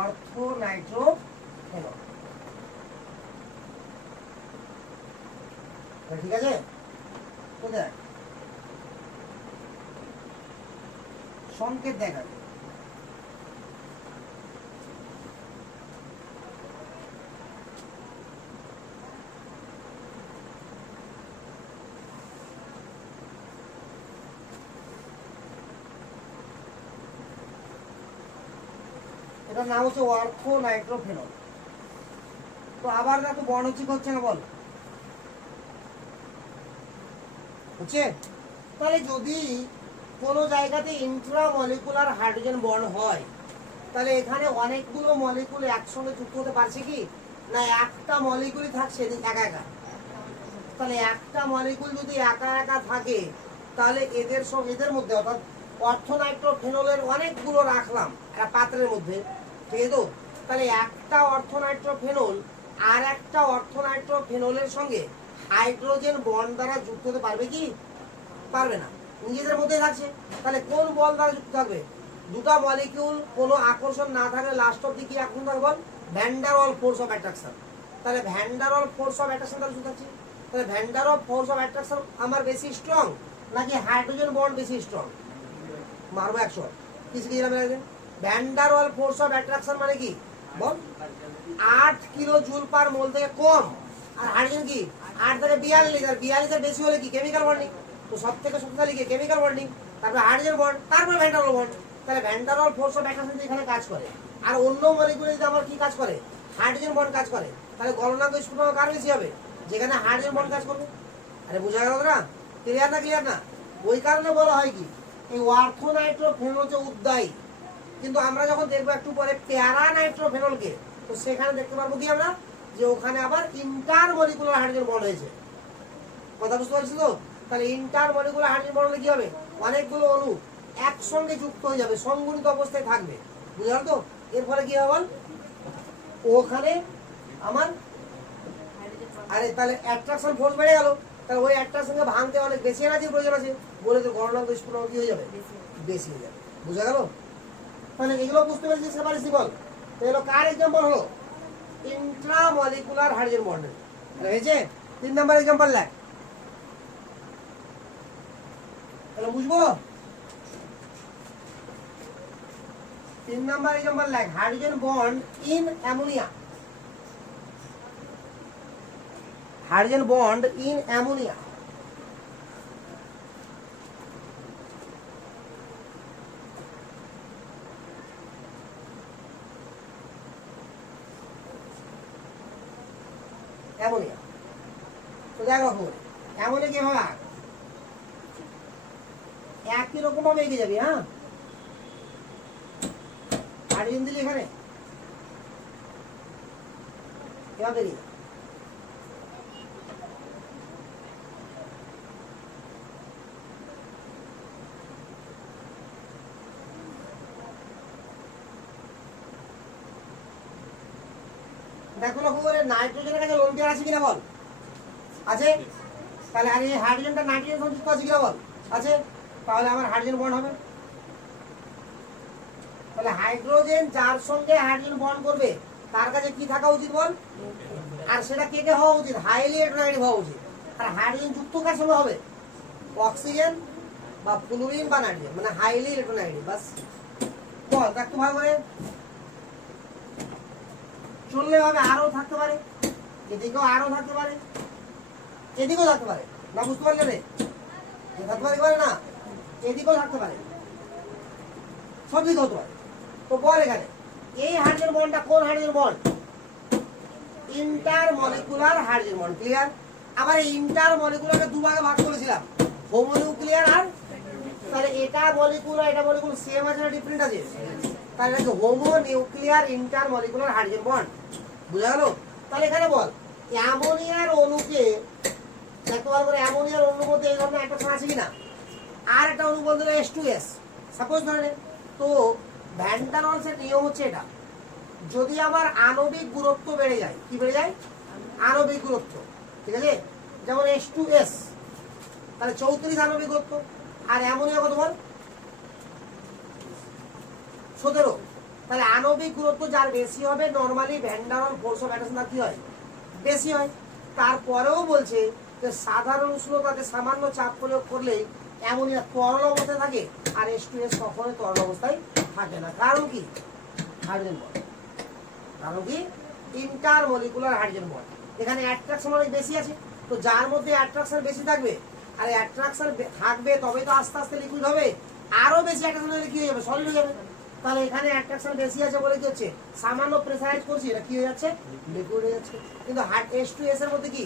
অর্থো নাইট্রোফেনল, ঠিক আছে? তো দেখ সংকেত দেখা, এটার নাম হচ্ছে অর্থো নাইট্রোফেনল। তো আবার দেখো বর্ণচিক হচ্ছে না, বল হচ্ছে? তাহলে যদি কোনো জায়গাতে ইন্ট্রামলিকুলার হাইড্রোজেন বন্ড হয়, তাহলে এখানে অনেকগুলো মলিকুল একসঙ্গে যুক্ত হতে পারছে কি না? একটা মলিকুলই থাকছে একা একা। তাহলে একটা মলিকুল যদি একা একা থাকে, তাহলে এদের সঙ্গে এদের মধ্যে অর্থাৎ অর্থোনাইট্রোফেনলের অনেকগুলো রাখলাম একটা পাত্রের মধ্যে, ঠিক আছে? তো তাহলে একটা অর্থোনাইট্রোফেনল আর একটা অর্থোনাইট্রোফেনলের সঙ্গে হাইড্রোজেন বন্ড দ্বারা যুক্ত হতে পারবে কি? পারবে না, নিজেদের মধ্যে থাকছে। তাহলে কোন বল দ্বারা যুক্ত থাকবে? দুটা মলিকিউল কোনো আকর্ষণ না থাকলে লাস্ট অব্দি কি আকর্ষণ থাকবে বল? Van der Waal force of attraction. তাহলে van der Waal force of attraction দ্বারা যুক্ত থাকছে। তাহলে van der Waal force of attraction আমার বেশি স্ট্রং নাকি হাইড্রোজেন বন্ড বেশি স্ট্রং? মারবো 100। কিছু কি জানা লাগবে? Van der Waal force of attraction মানে কি বল? 8 কিলো জুল পার মোল থেকে কম। আর হাইড্রোজেন কি 8 থেকে 42, আর 42 এর বেশি হলে কি কেমিক্যাল বন্ডিং। তো সব থেকে শক্তিশালী কি কেমিক্যাল বন্ডিং, তারপরে হাইড্রোজেন বন্ড, তারপরে ভ্যান ডার ওয়াল বন্ড। তাহলে van der Waal force of attraction এখানে কাজ করে। আর অন্য মলিকুলে যদি আমার কি কাজ করে? হাইড্রোজেন বন্ড কাজ করে। তাহলে গলনাঙ্ক স্ফুটনাঙ্ক কার বেশি হবে? যেখানে হাইড্রোজেন বন্ড কাজ করবে। আরে বোঝা গেল না? ক্লিয়ার না? ক্লিয়ার না? ওই কারণে বলা হয় কি এই অর্থোনাইট্রোফেনল হচ্ছে উদ্দায়ী। কিন্তু আমরা যখন দেখবো একটু পরে প্যারা নাইট্রোফেনলকে, তো সেখানে দেখতে পারবো কি আমরা যে ওখানে আবার ইন্টারমলিকুলার হাইড্রোজেন বন্ড হয়েছে। কথা বুঝতে পারছো তো? তাহলে ইন্টারমলিকুলার হাইড্রোজেন বন্ড হলে কি হবে, অনেকগুলো অণু একসঙ্গে যুক্ত হয়ে যাবে, সংগঠিত অবস্থায় থাকবে, বুঝলাম তো? এর ফলে কি হবে, ওখানে আমার আরে তাহলে অ্যাট্রাকশন ফোর্স বেড়ে গেল, তাহলে ওই অ্যাট্রাকশনকে ভাঙতে অনেক বেশি এনার্জির প্রয়োজন আছে, বলে তো গণনাঙ্ক স্ফুটনাঙ্ক কি হয়ে যাবে, বেশি হয়ে যাবে। বুঝা গেল? তাহলে এগুলো বুঝতে পেরেছি সেপারেসি বল। এগুলো কার এক্সাম্পল হলো, ইন্ট্রামলিকুলার হাইড্রোজেন বন্ডের। হয়েছে? 3 নাম্বার এক্সাম্পল লেখ, তাহলে বুঝবো। 3 নাম্বার এক্সাম্পল লেখ, hydrogen bond in ammonia. Hydrogen bond in ammonia. Ammonia তো দেখো অ্যামোনিয়া কি হবে, একই রকম ভাবে এগিয়ে যাবে। হ্যাঁ, হাইড্রোজেন দিলি এখানে এভাবে দিই, দেখো লক্ষ্য করে নাইট্রোজেনের কাছে লোন পেয়ার আছে কিনা বল, আছে। তাহলে আর এই হাইড্রোজেনটা নাইট্রোজেন সংযুক্ত আছে কিনা বল, আছে। তাহলে আমার হাইড্রোজেন বন্ড হবে। তাহলে হাইড্রোজেন যার সঙ্গে হাইড্রোজেন বন্ড করবে তার কাছে কি থাকা উচিত বল, আর সেটা কে কে হওয়া উচিত, হাইলি ইলেকট্রোনাইটেড হওয়া উচিত। আর হাইড্রোজেন যুক্ত কার সঙ্গে হবে, অক্সিজেন বা ফ্লুরিন বা নাইট্রোজেন, মানে হাইলি ইলেকট্রোনাইটেড। বাস বল দেখতে ভালো করে চললে হবে। আরো থাকতে পারে, এদিকেও আরো থাকতে পারে, এদিকেও থাকতে পারে, না বুঝতে পারলে রে, থাকতে পারে না, এদিকেও থাকতে পারে, সব দিকে হতে পারে। তো বল এখানে এই হাইড্রোজেন বন্ডটা কোন hydrogen bond, intermolecular hydrogen bond. Clear? আবার এই ইন্টারমলিকুলারকে দুভাগে ভাগ করেছিলাম, হোমোনিউক্লিয়ার আর, তাহলে এটা মলিকুলার এটা মলিকুল সেম আছে না ডিফারেন্ট আছে, তাহলে এটা হোমোনিউক্লিয়ার ইন্টারমলিকুলার হাইড্রোজেন বন্ড। বুঝা গেল? তাহলে এখানে বল অ্যামোনিয়ার অণুকে দেখতে ভালো করে, অ্যামোনিয়ার অণুর মধ্যে এই ধরনের অ্যাট্রাকশন আছে কিনা, আর একটা অণু বলতে H2S সাপোজ ধরে। তো ভ্যান ডার ওয়ালসের নিয়ম হচ্ছে এটা, যদি আমার আণবিক গুরুত্ব বেড়ে যায়, কি বেড়ে যায়, আণবিক গুরুত্ব, ঠিক আছে, যেমন H2S, তাহলে 34 আণবিক গুরুত্ব, আর অ্যামোনিয়া কত বল, 17। তাহলে আণবিক গুরুত্ব যার বেশি হবে normally van der Waal force of attraction কি হয়, বেশি হয়। তারপরেও বলছে যে সাধারণ উষ্ণতাতে সামান্য চাপ প্রয়োগ করলেই অ্যামোনিয়া তরল অবস্থায় থাকে, আর H2S কখনোই তরল অবস্থায় থাকে না। কারণ কি, হাইড্রোজেন বন্ড। কারণ কি, ইন্টারমলিকুলার হাইড্রোজেন বন্ড। এখানে অ্যাট্রাকশন অনেক বেশি আছে, তো যার মধ্যে অ্যাট্রাকশন বেশি থাকবে, আর অ্যাট্রাকশন থাকবে তবেই তো আস্তে আস্তে লিকুইড হবে, আরো বেশি অ্যাট্রাকশন হলে কি হয়ে যাবে, সলিড হয়ে যাবে। তাহলে এখানে অ্যাট্রাকশন বেশি আছে বলে কি হচ্ছে, সামান্য প্রেসারাইজ করছি, এটা কি হয়ে যাচ্ছে, লিকুইড হয়ে যাচ্ছে। কিন্তু H2S এর মধ্যে কি,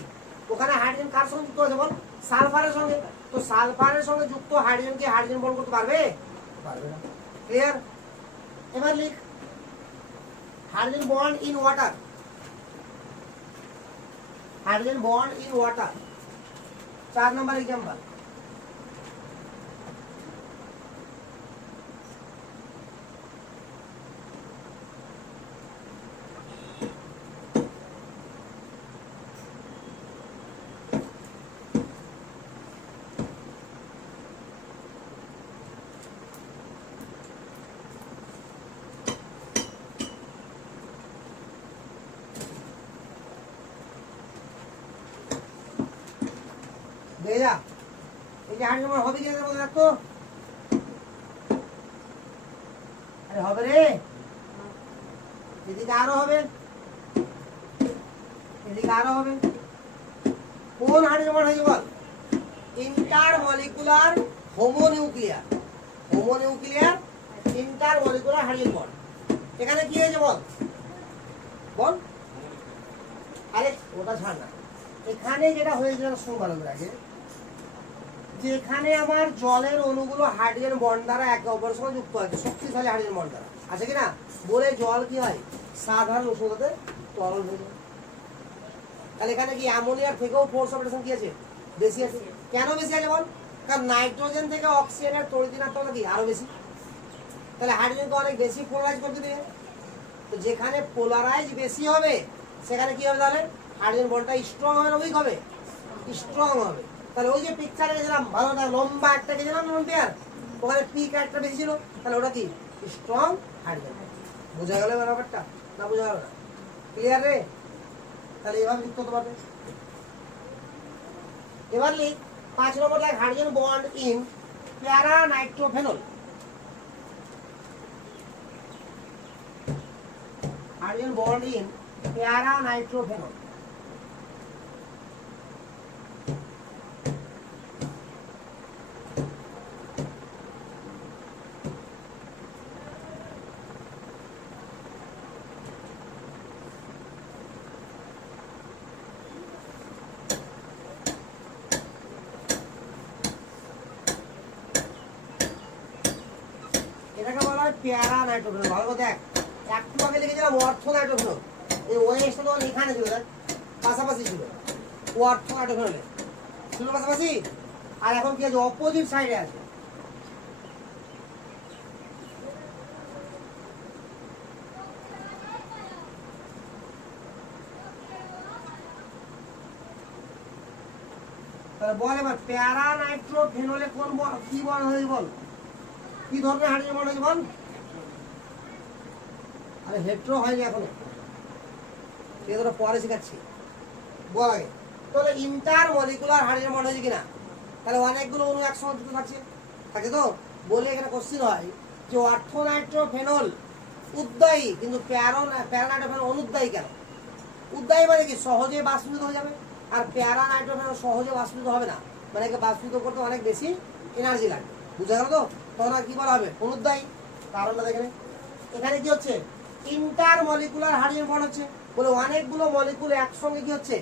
ওখানে হাইড্রোজেন কার সঙ্গে যুক্ত আছে বল, সালফারের সঙ্গে। তো সালফারের সঙ্গে যুক্ত হাইড্রোজেন কি হাইড্রোজেন বন্ড করতে পারবে, পারবে না। ক্লিয়ার? এবার লিখ hydrogen bond in water. Hydrogen bond in water 4 number example. भेजा এই যে হাইড্রোজেন হবে কি না বলে রাখতো, আরে হবে রে, এদিকে আরো হবে, এদিকে আরো হবে। কোন হাইড্রোজেন বন্ড হয়েছে বল, ইন্টারমলিকুলার হোমোনিউক্লিয়ার, হোমোনিউক্লিয়ার ইন্টারমলিকুলার হাইড্রোজেন বন্ড। এখানে কি হয়েছে বল, বল, আরে ওটা ছাড় না, এখানে যেটা হয়েছে শুরু ভালো করে আগে, যেখানে আমার জলের অণুগুলো হাইড্রোজেন বন্ড দ্বারা একে অপরের সঙ্গে যুক্ত আছে, শক্তিশালী হাইড্রোজেন বন্ড দ্বারা আছে কিনা, বলে জল কি হয়, সাধারণ উষ্ণতাতে তরল হয়ে যায়। তাহলে এখানে কি অ্যামোনিয়ার থেকেও ফোর্স অফ অ্যাট্রাকশন কি আছে, বেশি আছে। কেন বেশি আছে বল? কারণ নাইট্রোজেন থেকে অক্সিজেনের তড়িৎদ্বিনাত্মকতা কি আরো বেশি। তাহলে হাইড্রোজেনকে অনেক বেশি পোলারাইজ করতে দিবে। তো যেখানে পোলারাইজ বেশি হবে সেখানে কি হবে, তাহলে হাইড্রোজেন বন্ডটা স্ট্রং হবে না উইক হবে? স্ট্রং হবে। তাহলে ওই যে পিকচারে গেছিলাম ভালো না লম্বা একটা গেছিলাম নন পেয়ার, ওখানে পিক একটা বেশি ছিল, তাহলে ওটা কি স্ট্রং হাইড্রোজেন। বোঝা গেল ব্যাপারটা না? বোঝা গেল না? ক্লিয়ার রে? তাহলে এভাবে যুক্ত হতে পারবে। এবার লিখ 5 নম্বর লাইক হাইড্রোজেন বন্ড ইন প্যারা নাইট্রোফেনল। হাইড্রোজেন বন্ড ইন প্যারা নাইট্রোফেনল। এটাকে বলা হয় প্যারা নাইট্রোফেনল। ভালো করে দেখ, একটু আগে লিখেছিলাম অর্থ নাইট্রোফেনল, এই ওয়েস্ট তো এখানে ছিল, দেখ পাশাপাশি ছিল, অর্থ নাইট্রোফেনল ছিল পাশাপাশি, আর এখন কি আছে অপোজিট সাইডে আছে। তাহলে বল এবার প্যারা নাইট্রোফেনলে কোন কি বর্ণ হয়েছে বল, কি ধরনের হাইড্রোজেন বন্ড হয়েছে বল? আরে হেট্রো হয়নি এখনো, সেটা পরে শেখাচ্ছি, বল আগে। তাহলে ইন্টার মলিকুলার হাইড্রোজেন বন্ড হয়েছে কিনা? তাহলে অনেকগুলো অণু একসঙ্গে যুক্ত থাকছে, থাকে তো। বলে এখানে কোশ্চিন হয় যে অর্থনাইট্রোফেনল উদ্দায়ী কিন্তু প্যারানাইট্রোফেনল অনুদ্দায়ী কেন? উদ্দায়ী মানে কি সহজে বাষ্পীভূত হয়ে যাবে, আর প্যারানাইট্রোফেনল সহজে বাষ্পীভূত হবে না, মানে বাষ্পীভূত করতে অনেক বেশি এনার্জি লাগে। বুঝা গেল তো? তখন আর কি বলা হবে? অনুদ্দায়ী। কারণটা দেখেন এখানে কি হচ্ছে, ইন্টার মলিকুলার হাইড্রোজেন বন্ড হচ্ছে, বলে অনেকগুলো মলিকুল একসঙ্গে কি হচ্ছে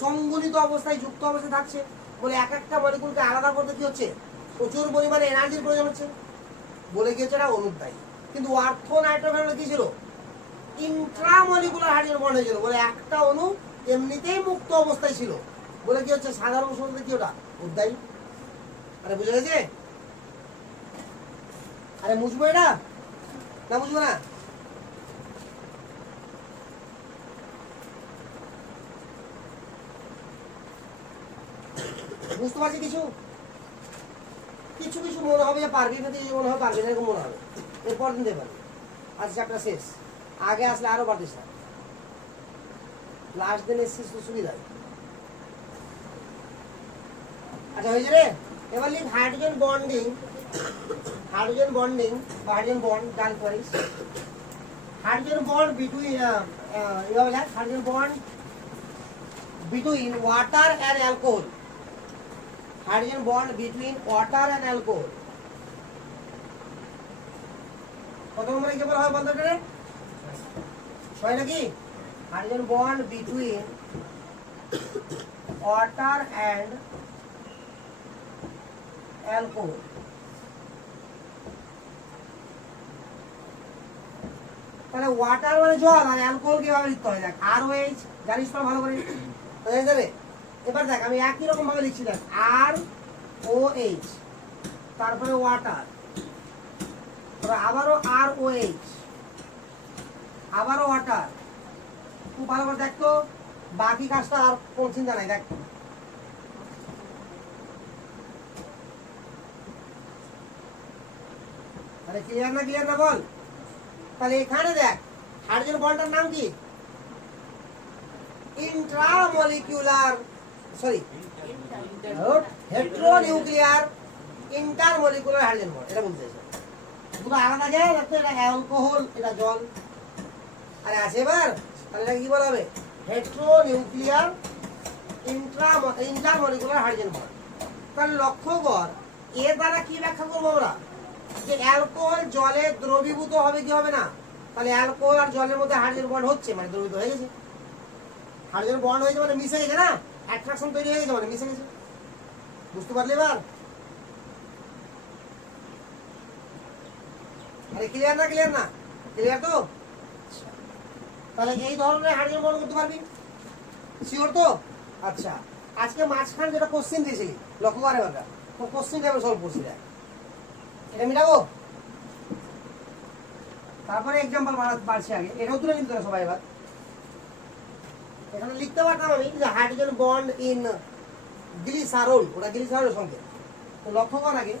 সংগঠিত অবস্থায় যুক্ত অবস্থায় থাকছে, বলে এক একটা মলিকুলকে আলাদা করতে কি হচ্ছে প্রচুর পরিমাণে এনার্জির প্রয়োজন হচ্ছে, বলে কি হচ্ছে এটা অনুদ্দায়ী। কিন্তু অর্থনাইট্রোফেনল কি ছিল? ইন্ট্রামলিকুলার হাইড্রোজেন বন্ড হয়েছিল, বলে একটা অণু এমনিতেই মুক্ত অবস্থায় ছিল, বলে কি হচ্ছে সাধারণ শব্দে কি ওটা উদ্দায়ী। আরে বুঝে গেছে? আরে বুঝবো এটা না বুঝবো না? বুঝতে পারছি কিছু কিছু কিছু মনে হবে যে পারবি, কিছু মনে হবে পারবি না, এরকম মনে হবে। এরপর দিন দেবেন আজ চ্যাপ্টার শেষ, আগে আসলে আরো পারতিস না, লাস্ট দিন এসছিস তো সুবিধা। আচ্ছা হয়েছে রে? এবার লিখ হাইড্রোজেন বন্ডিং, হাইড্রোজেন বন্ডিং বা হাইড্রোজেন বন্ড ডান করিস। হাইড্রোজেন বন্ড বিটুইন এভাবে লেখ, hydrogen bond between water and alcohol. Hydrogen bond between water and alcohol. কত নম্বর এক্সাম্পল হয় বন্ধ করে? 6 নাকি? Hydrogen bond between water and alcohol. তাহলে ওয়াটার মানে জল, আর অ্যালকোহল কিভাবে লিখতে হয় দেখ, ROH জানিস তো ভালো করে, হয়ে যাবে। এবার দেখ আমি একই রকম ভাবে লিখছি, দেখ ROH, তারপরে ওয়াটার, আবারও ROH, আবারও ওয়াটার। খুব ভালো করে দেখতো, বাকি কাজটা আর কোন চিন্তা নাই। দেখ তাহলে ক্লিয়ার না? ক্লিয়ার না বল? তাহলে এখানে দেখ হাইড্রোজেন বন্ডটার নাম কি? Intramolecular sorry হেট্রোনিউক্লিয়ার intermolecular hydrogen bond, এটা বলতে চাইছে। দুটো আলাদা যায়, দেখো এটা অ্যালকোহল, এটা জল। আরে আছে এবার, তাহলে এটা কি বলা হবে? হেট্রোনিউক্লিয়ার ইন্টারমলিকুলার হাইড্রোজেন বন্ড। তাহলে লক্ষ্য কর, এর দ্বারা কি ব্যাখ্যা করবো আমরা, যে অ্যালকোহল জলে দ্রবীভূত হবে কি হবে না? তাহলে অ্যালকোহল আর জলের মধ্যে হাইড্রোজেন বন্ড হচ্ছে, মানে দ্রবীভূত হয়ে গেছে। হাইড্রোজেন বন্ড হয়েছে মানে মিশে গেছে না, অ্যাট্রাকশন তৈরি হয়ে গেছে মানে মিশে গেছে। বুঝতে পারলে এবার? আরে ক্লিয়ার না? ক্লিয়ার না? ক্লিয়ার তো? তাহলে এই ধরনের হাইড্রোজেন বন্ড করতে পারবি। শিওর তো? আচ্ছা, আজকে মাঝখানে যেটা কোশ্চেন দিয়েছিলি লক্ষ্য করে এবার তো কোশ্চেনটা আমি সলভ করছি দেখ, এটা মিটাবো, তারপরে এক্সাম্পল বাড়ছে আগে, এটাও তুলে নিতে হবে সবাই। এবার এখানে লিখতে পারতাম আমি যে হাইড্রোজেন বন্ড ইন গ্লিসারল, ওটা গ্লিসারলের সঙ্গে, তো লক্ষ্য কর আগে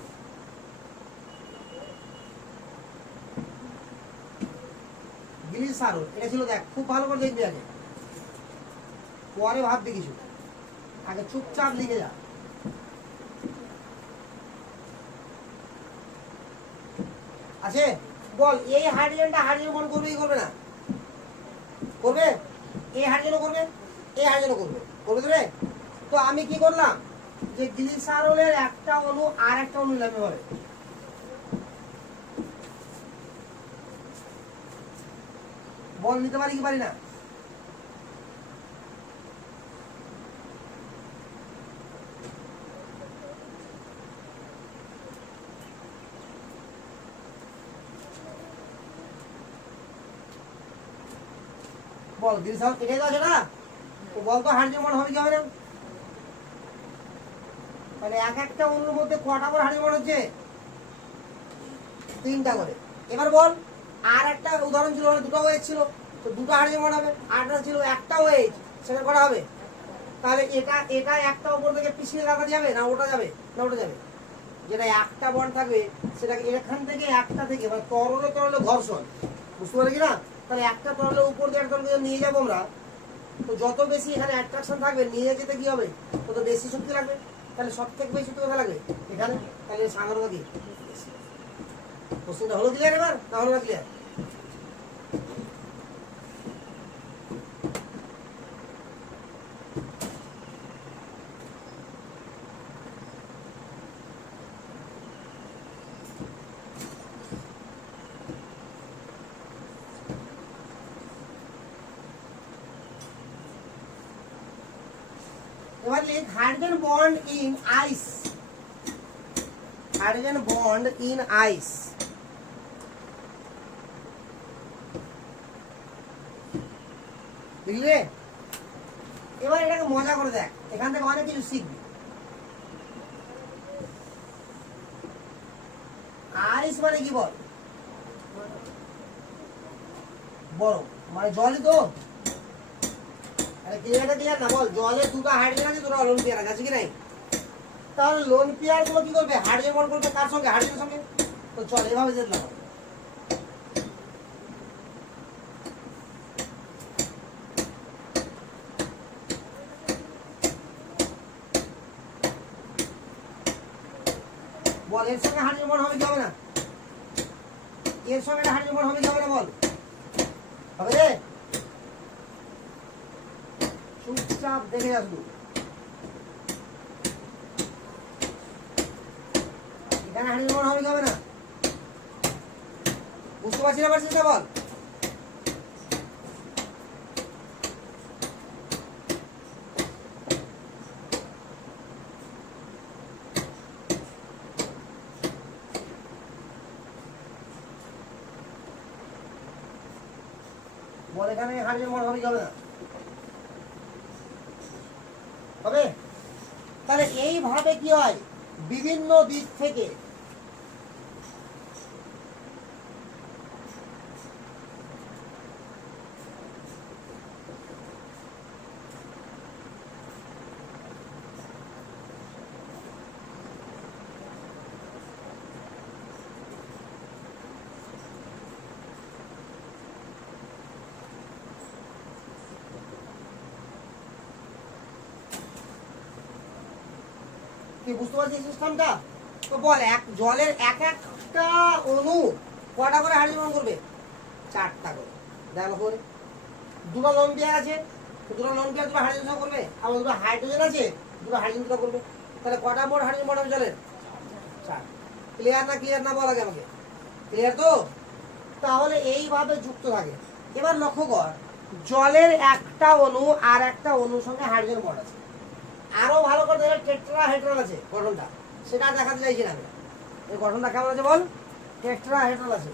গ্লিসারল এটা ছিল, দেখ খুব ভালো করে দেখবি আগে, পরে ভাববি কিছু, আগে চুপচাপ লিখে যা। আছে বল, এই হাইড্রোজেনটা হাইড্রোজেন বন্ড করবে কি করবে না? করবে। এই হাইড্রোজেনও করবে, এই হাইড্রোজেনও করবে, করবে তো রে। তো আমি কি করলাম, যে গ্লিসারলের একটা অণু আর একটা অণু নিলাম এবারে, বল নিতে পারি কি পারি না? বল গ্লিসারল এটাই তো আছে না, তো বল তো হাইড্রোজেন বন্ড হবে কি হবে না? মানে এক একটা অণুর মধ্যে কটা করে হাইড্রোজেন বন্ড হচ্ছে? 3টা করে। এবার বল আর একটা উদাহরণ ছিল, মানে দুটো ওয়েজ ছিল, তো দুটো হাইড্রোজেন বন্ড হবে, আরটা ছিল একটা ওয়েজ, সেটা করা হবে। তাহলে এটা এটা একটা উপর থেকে পিছিয়ে রাখা যাবে না, ওটা যাবে না, ওটা যাবে। যেটা একটা বন্ড থাকবে সেটাকে এখান থেকে একটা থেকে, মানে তরলে তরলে ঘর্ষণ, বুঝতে পারলি কি না? তাহলে একটা তরলের উপর দিয়ে একটা তরলে নিয়ে যাবো আমরা, তো যত বেশি এখানে অ্যাট্রাকশন থাকবে নিয়ে যেতে কি হবে, তত বেশি শক্তি লাগবে। তাহলে সব থেকে বেশি শক্তি কোথায় লাগবে? এখানে। তাহলে সাধারণত কি কোশ্চেনটা হলো ক্লিয়ার এবার, না হলো না ক্লিয়ার? এবার লিখ hydrogen bond in ice, hydrogen bond in ice. বুঝলি রে? এবার এটাকে মজা করে দেখ, এখান থেকে অনেক কিছু শিখবি। আইস মানে কি বল? বরফ, মানে জলই তো। আরে ক্লিয়ারটা ক্লিয়ার না, বল জলে দুটো হাইড্রোজেন আছে, দুটো লোন পেয়ার আছে কি নাই? তাহলে লোন পেয়ার গুলো কি করবে? হাইড্রোজেন বন্ড করবে কার সঙ্গে? হাইড্রোজেনের সঙ্গে। তো চল এভাবে যেতে হবে। বল এর সঙ্গে হাইড্রোজেন বন্ড হবে কি হবে না? এর সঙ্গে হাইড্রোজেন বন্ড হবে কি হবে না? বল হবে রে, চুপচাপ দেখে আসবো। এখানে হাইড্রোজেন বন্ড হবে কি হবে না? বুঝতে পারছি না, পারছিস না? বল বল এখানে হাইড্রোজেন বন্ড হবে কি হবে না? হবে। তাহলে এইভাবে কি হয়, বিভিন্ন দিক থেকে কি বুঝতে পারছিস সিস্টেমটা? তো বল এক জলের এক একটা অণু কটা করে হাইড্রোজেন বন্ড করবে? 4টা করে। দেখো করে দুটো লোন পেয়ার আছে, দুটো লোন পেয়ার দুটো হাইড্রোজেন সহ করবে, আবার দুটো হাইড্রোজেন আছে, দুটো হাইড্রোজেন দুটো করবে। তাহলে কটা মোট হাইড্রোজেন বন্ড হবে জলের? 4। ক্লিয়ার না? ক্লিয়ার না বল আগে আমাকে, ক্লিয়ার তো? তাহলে এইভাবে যুক্ত থাকে। এবার লক্ষ্য কর, জলের একটা অণু আর একটা অণুর সঙ্গে হাইড্রোজেন বন্ড আছে। আরো ভালো করে দেখলে টেট্রাহেড্রাল আছে গঠনটা, সেটা দেখাতে চাইছি না আমি। এই গঠনটা কেমন আছে বল? টেট্রাহেড্রাল আছে।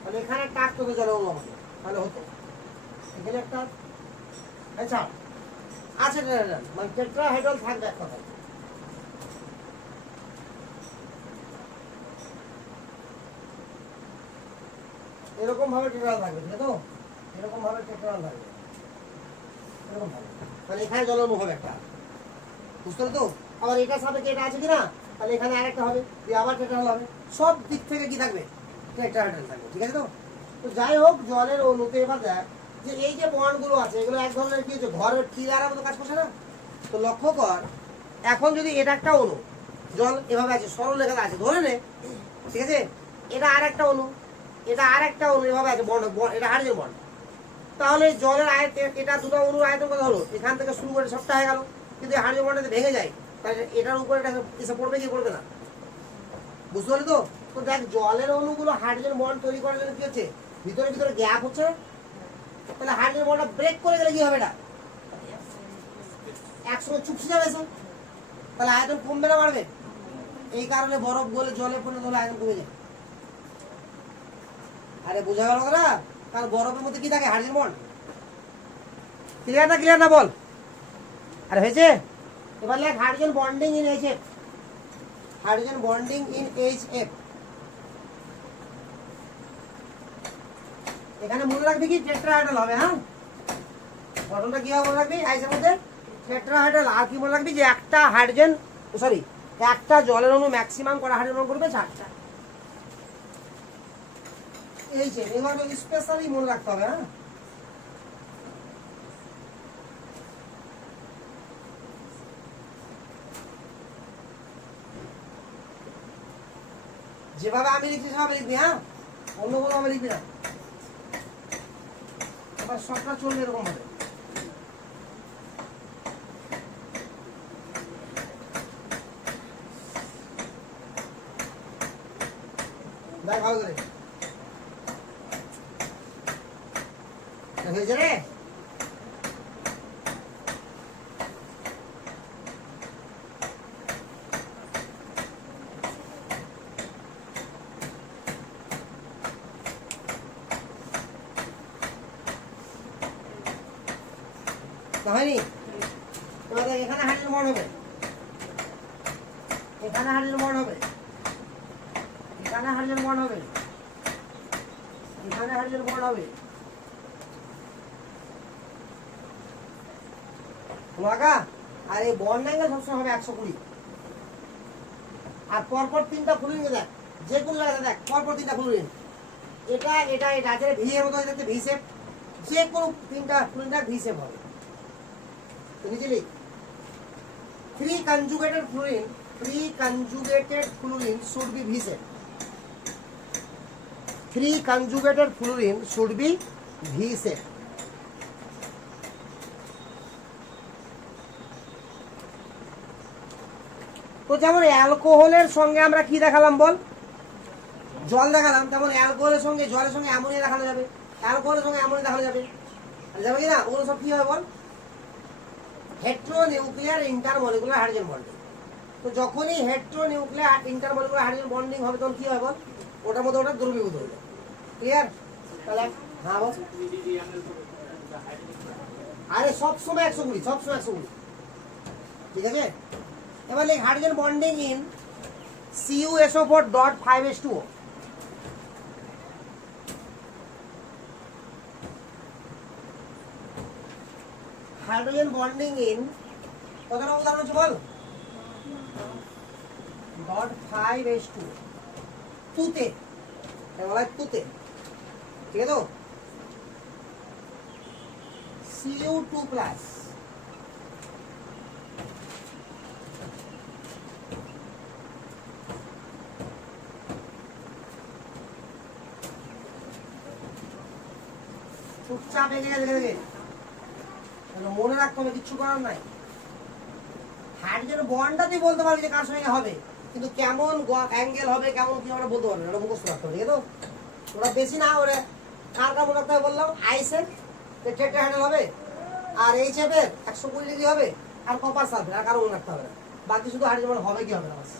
তাহলে এখানে একটা তোকে জলে অণু আমাকে, তাহলে হতো এখানে একটা। আচ্ছা আছে টেট্রাহেড্রাল, মানে টেট্রাহেড্রাল থাকবে এক কথায়। এরকম ভাবে টেট্রাহেড্রাল থাকবে, ঠিক আছে? এরকম ভাবে টেট্রাহেড্রাল থাকবে, এরকম ভাবে। তাহলে এখানে জল অণু হবে একটা, বুঝতে পারলে তো? আবার এটার সাপেক্ষে এটা আছে কিনা, তাহলে এখানে আরেকটা হবে, দিয়ে আবার টেট্রাহেড্রাল হবে। সব দিক থেকে কি থাকবে? টেট্রাহেড্রাল থাকবে, ঠিক আছে তো? তো যাই হোক, জলের অণুতে এবার দেখ যে এই যে বন্ডগুলো আছে এগুলো এক ধরনের কি হচ্ছে, ঘরের পিলারের মতো কাজ করছে না? তো লক্ষ্য কর, এখন যদি এটা একটা অণু, জল এভাবে আছে সরল রেখাতে আছে, ধরে নে, ঠিক আছে? এটা আর একটা অণু, এটা আর একটা অণু, এভাবে আছে বন্ড, এটা হাইড্রোজেন বন্ড। তাহলে জলের আয়তন, এটা দুটো অণুর আয়তন কত হলো? এখান থেকে শুরু করে সবটা হয়ে গেল। কিন্তু হাইড্রোজেন বন্ডে ভেঙে যায়, তাহলে এটার উপরে এটা এসে পড়বে কি পড়বে না? বুঝতে পারলি তো? তো দেখ, জলের অণুগুলো হাইড্রোজেন বন্ড তৈরি করার জন্য কি হচ্ছে, ভিতরে ভিতরে গ্যাপ হচ্ছে। তাহলে হাইড্রোজেন বন্ডটা ব্রেক করে গেলে কি হবে? এটা একসঙ্গে চুপসে যাবে এসে, তাহলে আয়তন কমবে না বাড়বে? এই কারণে বরফ গলে জলে পরিণত হলে আয়তন কমে যায়। আরে বোঝা গেল না? কারণ বরফের মধ্যে কি থাকে? Hydrogen bond. ক্লিয়ার না? ক্লিয়ার না বল? আরে হয়েছে? এবার লেখ hydrogen bonding in HF. Hydrogen bonding in HF. এখানে মনে রাখবি কি টেট্রাহেড্রাল হবে। হ্যাঁ, গঠনটা কি হবে মনে রাখবি? আইসের মধ্যে টেট্রাহেড্রাল। আর কি মনে রাখবি যে একটা হাইড্রোজেন, সরি, একটা জলের অণু ম্যাক্সিমাম করা হাইড্রোজেন অণু করবে 4টা। এই যে এবার স্পেশালি মনে রাখতে হবে। হ্যাঁ, যেভাবে আমি লিখছি সেভাবে লিখবি। হ্যাঁ, অন্য কোনো ভাবে লিখবি না। এবার সবটা চলবে এরকম ভাবে। দেখ ভালো করে হয়েছে রে। হয়নি? এবার দেখ, এখানে হাইড্রোজেন বন্ড হবে, এখানে হাইড্রোজেন বন্ড হবে, এখানে হাইড্রোজেন বন্ড হবে, এখানে হাইড্রোজেন বন্ড হবে। লাগা? আর এই বন্ড অ্যাঙ্গেল সবসময় হবে 120। আর পরপর 3টা ফ্লুরিন দেখ, যে কোন জায়গাতে দেখ পরপর 3টা ফ্লুরিন, এটা এটা এটা আছে ভি এর মতো হয়ে যাচ্ছে, ভি শেপ। যে কোনো 3টা ফ্লুরিন দেখ ভি শেপ হবে। বুঝলি? 3 conjugated fluorine, 3 conjugated fluorine should be V shape. 3 conjugated fluorine should be V shape. তো যেমন অ্যালকোহলের সঙ্গে আমরা কি দেখালাম বল? জল দেখালাম। তেমন অ্যালকোহলের সঙ্গে জলের সঙ্গে অ্যামোনিয়া দেখানো যাবে, অ্যালকোহলের সঙ্গে অ্যামোনিয়া দেখানো যাবে। যাবে কি না? ওগুলো সব কি হবে বল? হেট্রোনিউক্লিয়ার ইন্টারমলিকুলার হাইড্রোজেন বন্ডিং। তো যখনই হেট্রোনিউক্লিয়ার ইন্টারমলিকুলার হাইড্রোজেন বন্ডিং হবে তখন কি হয় বল? ওটার মধ্যে ওটা দ্রবীভূত হয়ে যায়। ক্লিয়ার? তাহলে হ্যাঁ বল। আরে সবসময় 120, সবসময় 120, ঠিক আছে? এবার লিখ hydrogen bonding in CuSO4.5H2O। Hydrogen bonding in কতটা উদাহরণ হচ্ছে বল? .5H2O, তুতে বলা হয় তুতে, ঠিক আছে তো? Cu2+, চুপচাপ এগিয়ে গেছে, দেখে মনে রাখতে হবে, কিচ্ছু করার নাই। হাইড্রোজেন বন্ডটা তুই বলতে পারবি যে কার সঙ্গে হবে, কিন্তু কেমন অ্যাঙ্গেল হবে, কেমন কি হবে বলতে পারবি না, ওটা মুখস্থ রাখতে হবে, ঠিক আছে? ওরা বেশি না, ওরা কার কার মনে রাখতে হবে বললাম? আইসের টেট্রাহেড্রাল হবে, আর এইচএফ এর 120 ডিগ্রি হবে, আর কপার সালফেট, আর কারো মনে রাখতে হবে না। বাকি শুধু হাইড্রোজেন হবে কি হবে না বাস।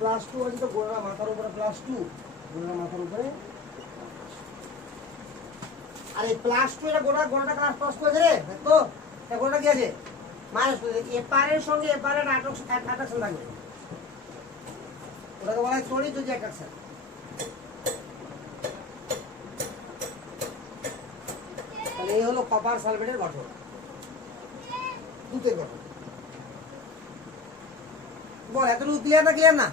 +2 আছে তো গোড়ার মাথার উপরে +2, গোড়ার মাথার উপরে। আর এই +2 এটা গোড়াটা +2 আছে রে, দেখতো এটা গোড়াটা কি আছে -2। এপারের সঙ্গে এপারের অ্যাট্রাকশন থাকবে, ওটাকে বলা হয় তড়িৎ যদি অ্যাট্রাকশন। তাহলে এই হলো কপার সালফেটের গঠন, দুধের গঠন। বল এতটুকু ক্লিয়ার না?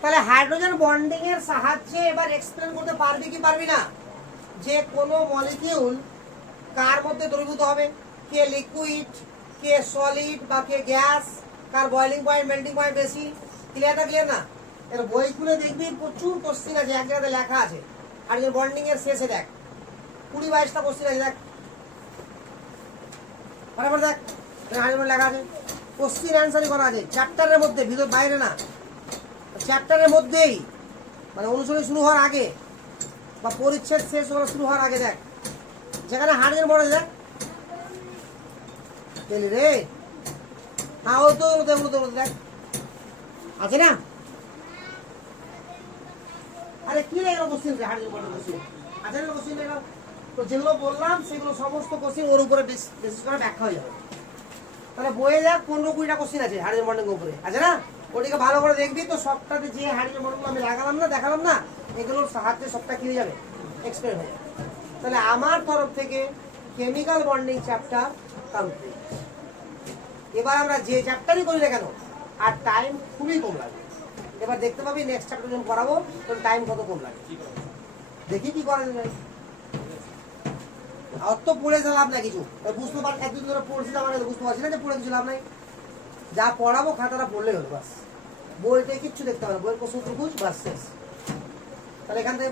তাহলে হাইড্রোজেন বন্ডিং এর সাহায্যে এবার এক্সপ্লেন করতে পারবি কি পারবি না যে কোনো মলিকিউল কার মধ্যে দ্রবীভূত হবে, কে লিকুইড, কে সলিড বা কে গ্যাস, কার বয়লিং পয়েন্ট মেল্টিং পয়েন্ট বেশি। ক্লিয়ার না? এর বই খুলে দেখবি প্রচুর কোশ্চিন আছে, এক জায়গাতে লেখা আছে। হাইড্রোজেন বন্ডিং এর শেষে দেখ 20-22টা কোশ্চিন আছে, দেখ বরাবর দেখ হাইড্রোজেন লেখা আছে, কোশ্চিন অ্যান্সারই করা আছে চ্যাপ্টারের মধ্যে, ভিতর বাইরে না, চ্যাপ্টারের মধ্যেই, মানে অনুশীলনী শুরু হওয়ার আগে বা পরিচ্ছেদ শেষ শুরু হওয়ার আগে দেখ, যেখানে হাইড্রোজেন বন্ড দেখ পেলি রে। হ্যাঁ ও তো দেখ আছে না। আরে কি রে এগুলো কোশ্চিন, হাইড্রোজেন বন্ডের কোশ্চিন আছে না কোশ্চিন এগুলো, তো যেগুলো বললাম সেগুলো সমস্ত কোশ্চিন ওর উপরে বেসিস করে ব্যাখ্যা হয়ে যাবে। তাহলে বইয়ে দেখ 15-20টা কোশ্চিন আছে হাইড্রোজেন বন্ডিং উপরে, আছে না? ওটিকে ভালো করে দেখবি তো সবটাতে যে হাইড্রোজেন বন্ডগুলো আমি লাগালাম না দেখালাম না, এগুলোর সাহায্যে সবটা কি হয়ে যাবে, এক্সপ্লেন হয়ে যাবে। তাহলে আমার তরফ থেকে কেমিক্যাল বন্ডিং চ্যাপ্টার কমপ্লিট। এবার আমরা যে চ্যাপ্টারই করি না কেন আর টাইম খুবই কম লাগে। এবার দেখতে পাবি নেক্সট চ্যাপ্টার যখন পড়াবো তখন টাইম কত কম লাগে, দেখি কি করা যায়। আর তো পড়ে লাভ না কিছু, বুঝতে পার একদিন ধরে পড়ছিলাম মানে বুঝতে পারছি না যে পড়ে কিছু লাভ নাই। যা পড়াবো খাতাটা পড়লেই হলো বাস, বইতে কিচ্ছু দেখতে হবে না, বইয়ের প্রশ্ন খুঁজ বাস শেষ। তাহলে এখান থেকে